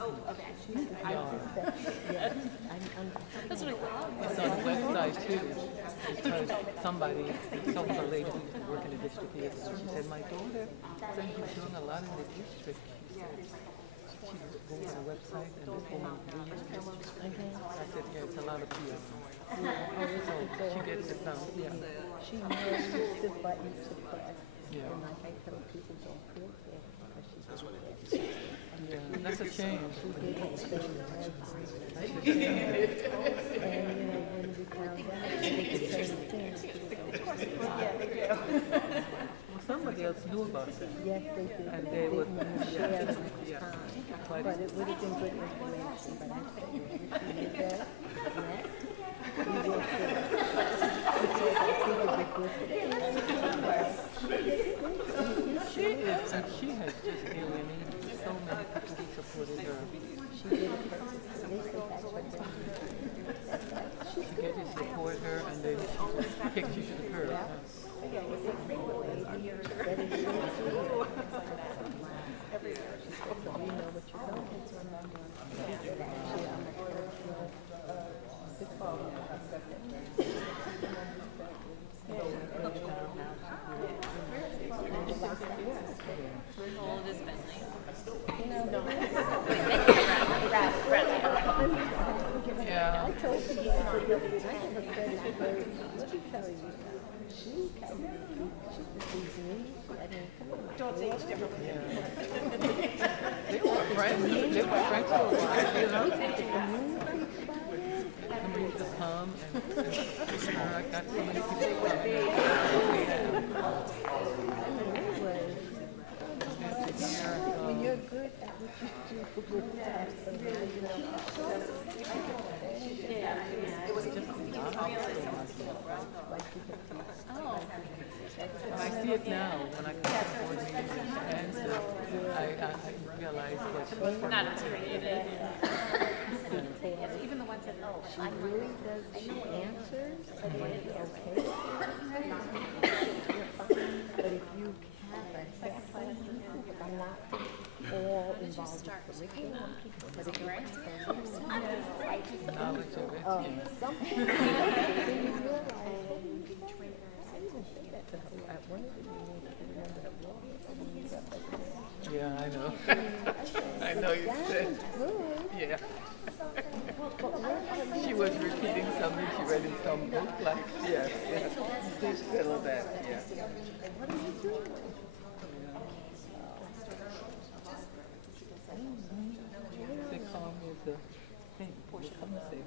Oh, okay. That's what it's on the website too, because somebody, some of the lady who used to work in the district here, she said, my daughter said she's doing a lot in the district. She goes on the website and this woman leaves the district. I said, yeah, it's a lot of PR. So she gets it done. Yeah. She knows the button to press. Yeah. And like I tell people, don't feel bad because she did it. Yeah, that's a shame. She did it especially That's a shame. And you know, when we found out, they could say the things. Yeah, they do. Well, somebody else knew about that. Yes, they did. And they would share it time. But it would have been good information. But I said, if you did that, yes, we will do it. Because I think it would be good for she is, and she has just alienated so many people who supported her. She did it purposely. They said that's what they did. She get to support her, and then she kicks you to the curb. Yeah. I told you I have a credit card. Let me tell you, she deceives me. I mean, come on. Don't say it's different. They were friends. They were friends for a while, you know. Somebody used to come and I got so many people coming. I see it now when I come to board meetings and answer. I realize that Not intimidated. Even the ones that, oh, she really does, she answers, and then it's okay. But if you have a half-class, I'm not all involved with curriculum, but if you're knowledge of it, some people, then you realize, oh, I even say that to her at one of the meetings, I remember the law, yeah, I know. I know you said. Yeah. She was repeating something she read in some book, like, yes, yes. She said all that, yeah. What are you doing? They call me the thing, you come and say,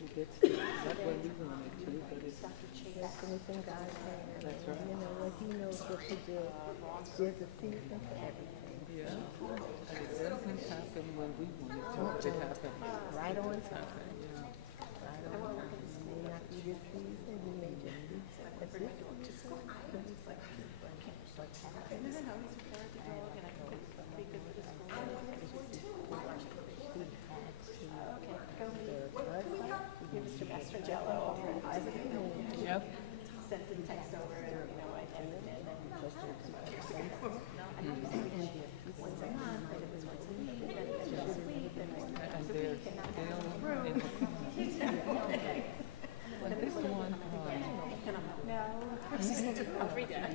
you get to, not what we want to do, but it's, That's anything God's hand. that's right. You know, like He knows what to do. There's a season for everything. Yeah. And it doesn't happen when we want it to, but it happens. Right on It's time. happening, yeah. Right on time. It may not be this season, you may just be at this season. What's happening? Yep. Sent the text over and, you know, I ended it. And there's still in the but this one, yeah.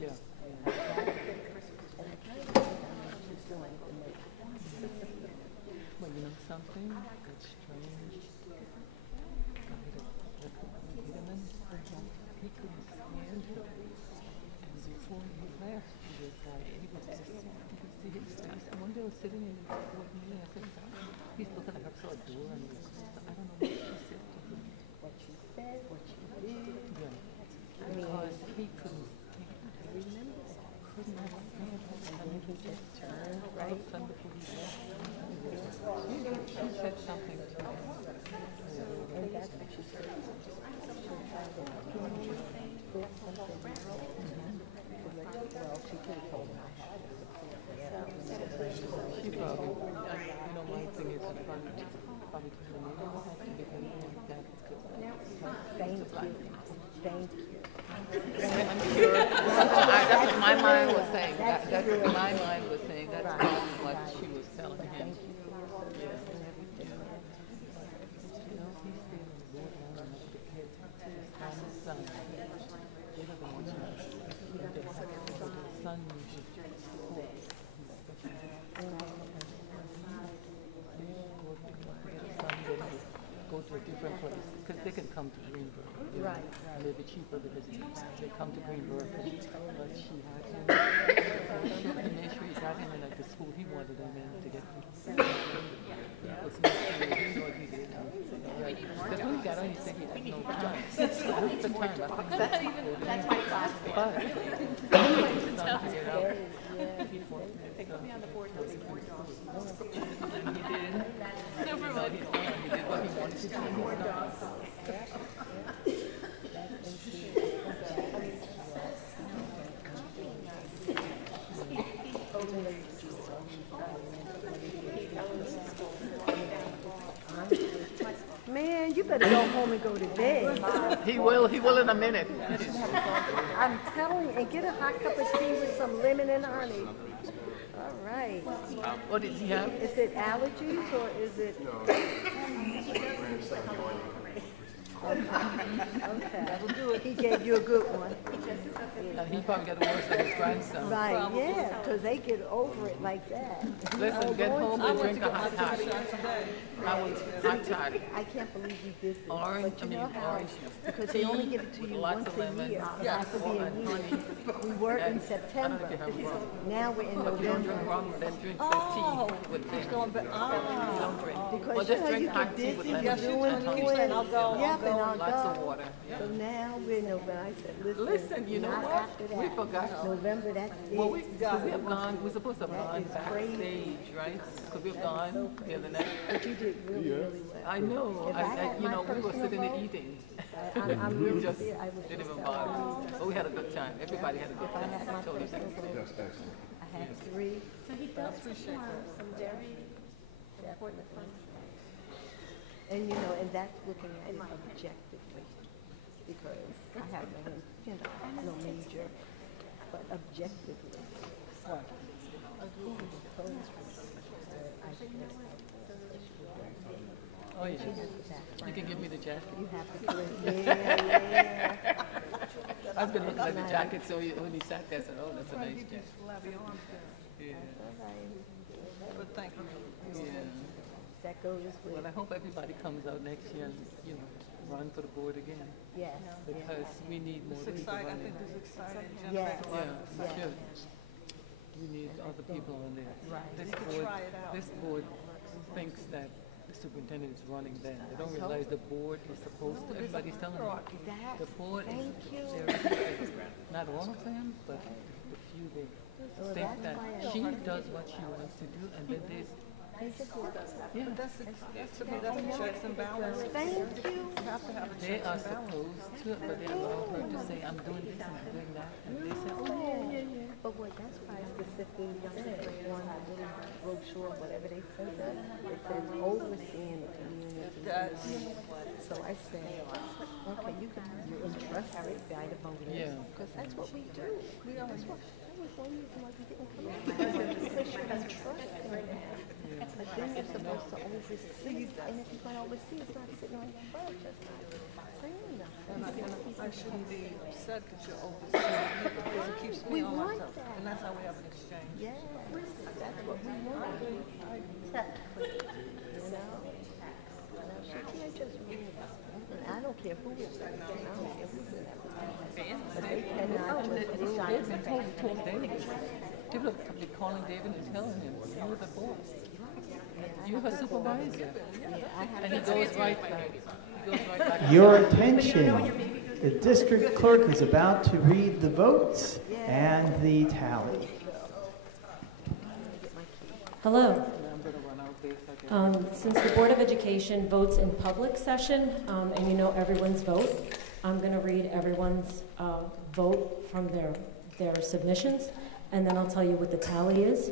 Yeah. Well, you know something? That's strange. He couldn't stand her. And before he left, he was like, he was just, you could see his face. And one day I was sitting in the board meeting, I said, he's looking at her so adorable. I don't know what she said to him. What she said, what she did. Yeah. Because he couldn't stand her. I remember that. Couldn't stand her. And then he just turned, right? Son before he left. She said something to him. And that's what she said. Well, she could have told him I had to support. She probably, you know, my thing is probably to the meeting, I have to give him like that because Thank you. Thank you. I'm sure. That's what my mind was saying. That's what my mind was saying. That's what she was telling him. Thank you for your service and everything. You know, he's still in the board now and the kids to his son. They have a son. Son usually go to a different place because they can come to Greenberg. Right. And they'll be cheaper because they come to Greenberg. But she had him. She made sure he got him in like the school he wanted him in to get him. He was not sure he knew what he did. Because when he got on, he said he had no time. That's the time. I think that's my class. But he sounds figured out. They put me on the board to see more dogs. And he did. No, for what? He did what he wanted to do. More dogs. Man, you better go home and go to bed. He will in a minute. I'm telling you, and get a hot cup of tea with some lemon and honey. All right. What did he have? Is it allergies or is it? Okay. That'll do it. He gave you a good one. And he probably got worse than his grandson. Right, yeah, because they get over it like that. Listen, get home and drink a hot toddy. I was hot toddy. I can't believe you did this. Orange, But you know how, orange because they only give it to you once a year. It has to be a year. We were in September. Now we're in But you don't drink November. rum, then drink the tea with them. You don't drink. Because Well, you just know drink you hot get tea with dizzy, lemon you're juice doing, and honey. yeah, but in our Lots of garden. water, yeah. So now we know, but I said, Listen, you know not what? after that. We forgot. November, that's Well, it. we have gone, we're supposed to have That gone is crazy. backstage, right? Because we've That is gone so the other crazy. night. But you did really, really well. I know. If I had You my know, we were personal sitting there vote, eating. I'm We really just serious. I was didn't just even bother. But we had a good time. Everybody had a good If I time. had my Totally. personal vote, I had three. So he does perform some very important functions. And you know, and that's looking at it objectively, because I have no major, but objectively, what? Oh, yeah. You can give me the jacket. You have to put it, yeah. I've been looking at the Nice. jacket, so when he sat there, I said, oh, that's a nice jacket. Yeah. But thank you. Yeah. That goes with. Well, I hope everybody comes out next year and, you know, run for the board again. Yes. Because we need more It's people exciting. I running. think this is exciting. Yes. Generates a lot of Yeah, excitement. sure. We need other people on there. Right. This You could board, try it out. this board thinks that the superintendent is running them. They don't realize the board is supposed to, everybody's telling them. The board is, not all of them, but the few they think that she does what she wants to do, and then there's, yeah. But that's to me, that's a checks and balances. Thank you. You have to have a They checks are and balances. supposed to, but they allow her to say, I'm doing this and I'm doing that, and they say, oh, But what, that's why specifically, one little brochure, whatever they sent us, it says overseeing the community. So I said, okay, you can entrust everybody voters. Yeah. Because that's what we do. That's what, that was one reason why we didn't come out. Because you can trust them. But then you're supposed to oversee, and if you're going to oversee, it's not sitting on your butt, just not saying nothing. I shouldn't be upset that you're overseeing people because it keeps me on my toes. And that's how we have an exchange. Yeah, that's what we want. Technically, you know? Now, she can't just read it. And I don't care who is it. I don't care who's in that position. But they cannot just rule they've been told David. People have been calling David and telling him, you're the boss. You're her supervisor. And he goes right back. He goes right back. Your attention. The district clerk is about to read the votes and the tally. Hello. Since the Board of Education votes in public session, and you know everyone's vote, I'm going to read everyone's vote from their submissions, and then I'll tell you what the tally is.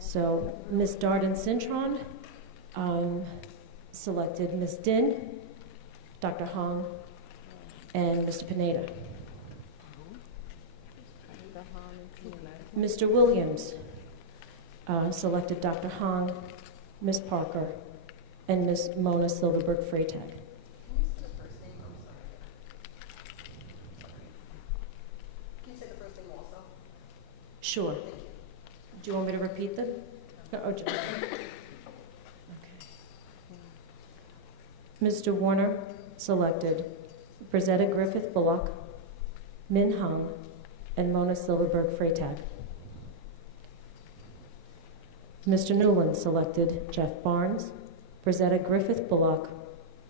So Ms. Darden Cintron selected Ms. Din, Dr. Hong, and Mr. Pineda. Mr. Williams selected Dr. Hong, Ms. Parker, and Ms. Mona Silverberg-Freytag. Can you say the first name also? Sure. Do you want me to repeat them? No, or just, okay. Mr. Warner selected Brizetta Griffith Bullock, Min Hung, and Mona Silverberg-Freytag. Mr. Newland selected Jeff Barnes, Brizetta Griffith Bullock,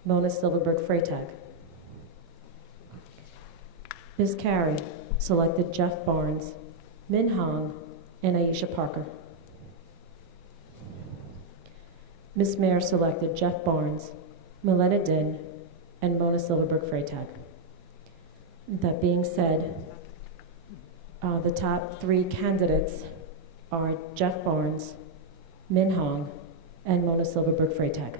Mona Silverberg-Freytag. Ms. Carey selected Jeff Barnes, Min Hong, and Aisha Parker. Ms. Mayer selected Jeff Barnes, Milena Din, and Mona Silverberg-Freytag. That being said, the top 3 candidates are Jeff Barnes, Min Hong, and Mona Silverberg-Freytag.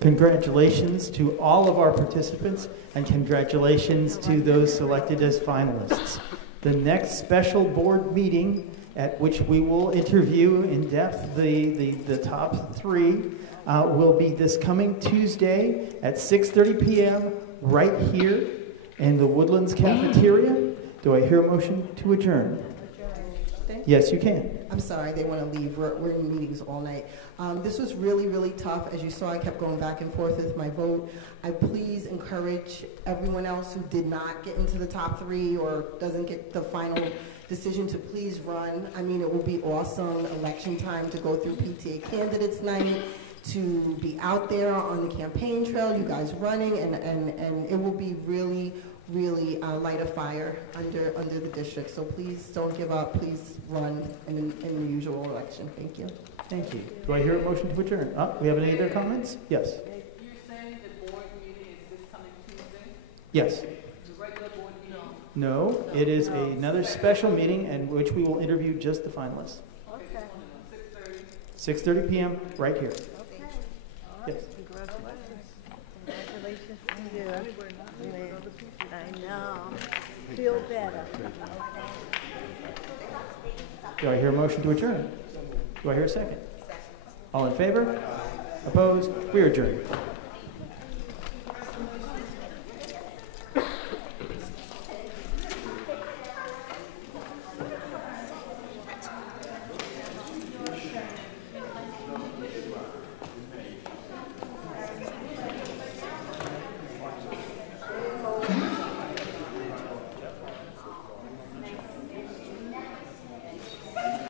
Congratulations to all of our participants, and congratulations to those selected as finalists. The next special board meeting, at which we will interview in depth the top 3, will be this coming Tuesday at 6:30 p.m. right here in the Woodlands cafeteria. Do I hear a motion to adjourn? question? Yes, you can. I'm sorry, they want to leave. We're in meetings all night. This was really, really tough. As you saw, I kept going back and forth with my vote. I please encourage everyone else who did not get into the top 3 or doesn't get the final decision to please run. I mean, it will be awesome election time to go through PTA candidates night, to be out there on the campaign trail, you guys running, and it will be really, really light a fire under the district. So please don't give up. Please run in the usual election. Thank you. Thank you. Do I hear a motion to adjourn? We have any other comments? Yes. You're saying the board meeting is this coming Tuesday? Yes. The regular board meeting? No, it is another special meeting in which we will interview just the finalists. Okay. 6:30 p.m. right here. Yes. Congratulations to you. I know. Feel better. Do I hear a motion to adjourn? Do I hear a second? All in favor? Opposed? We are adjourned.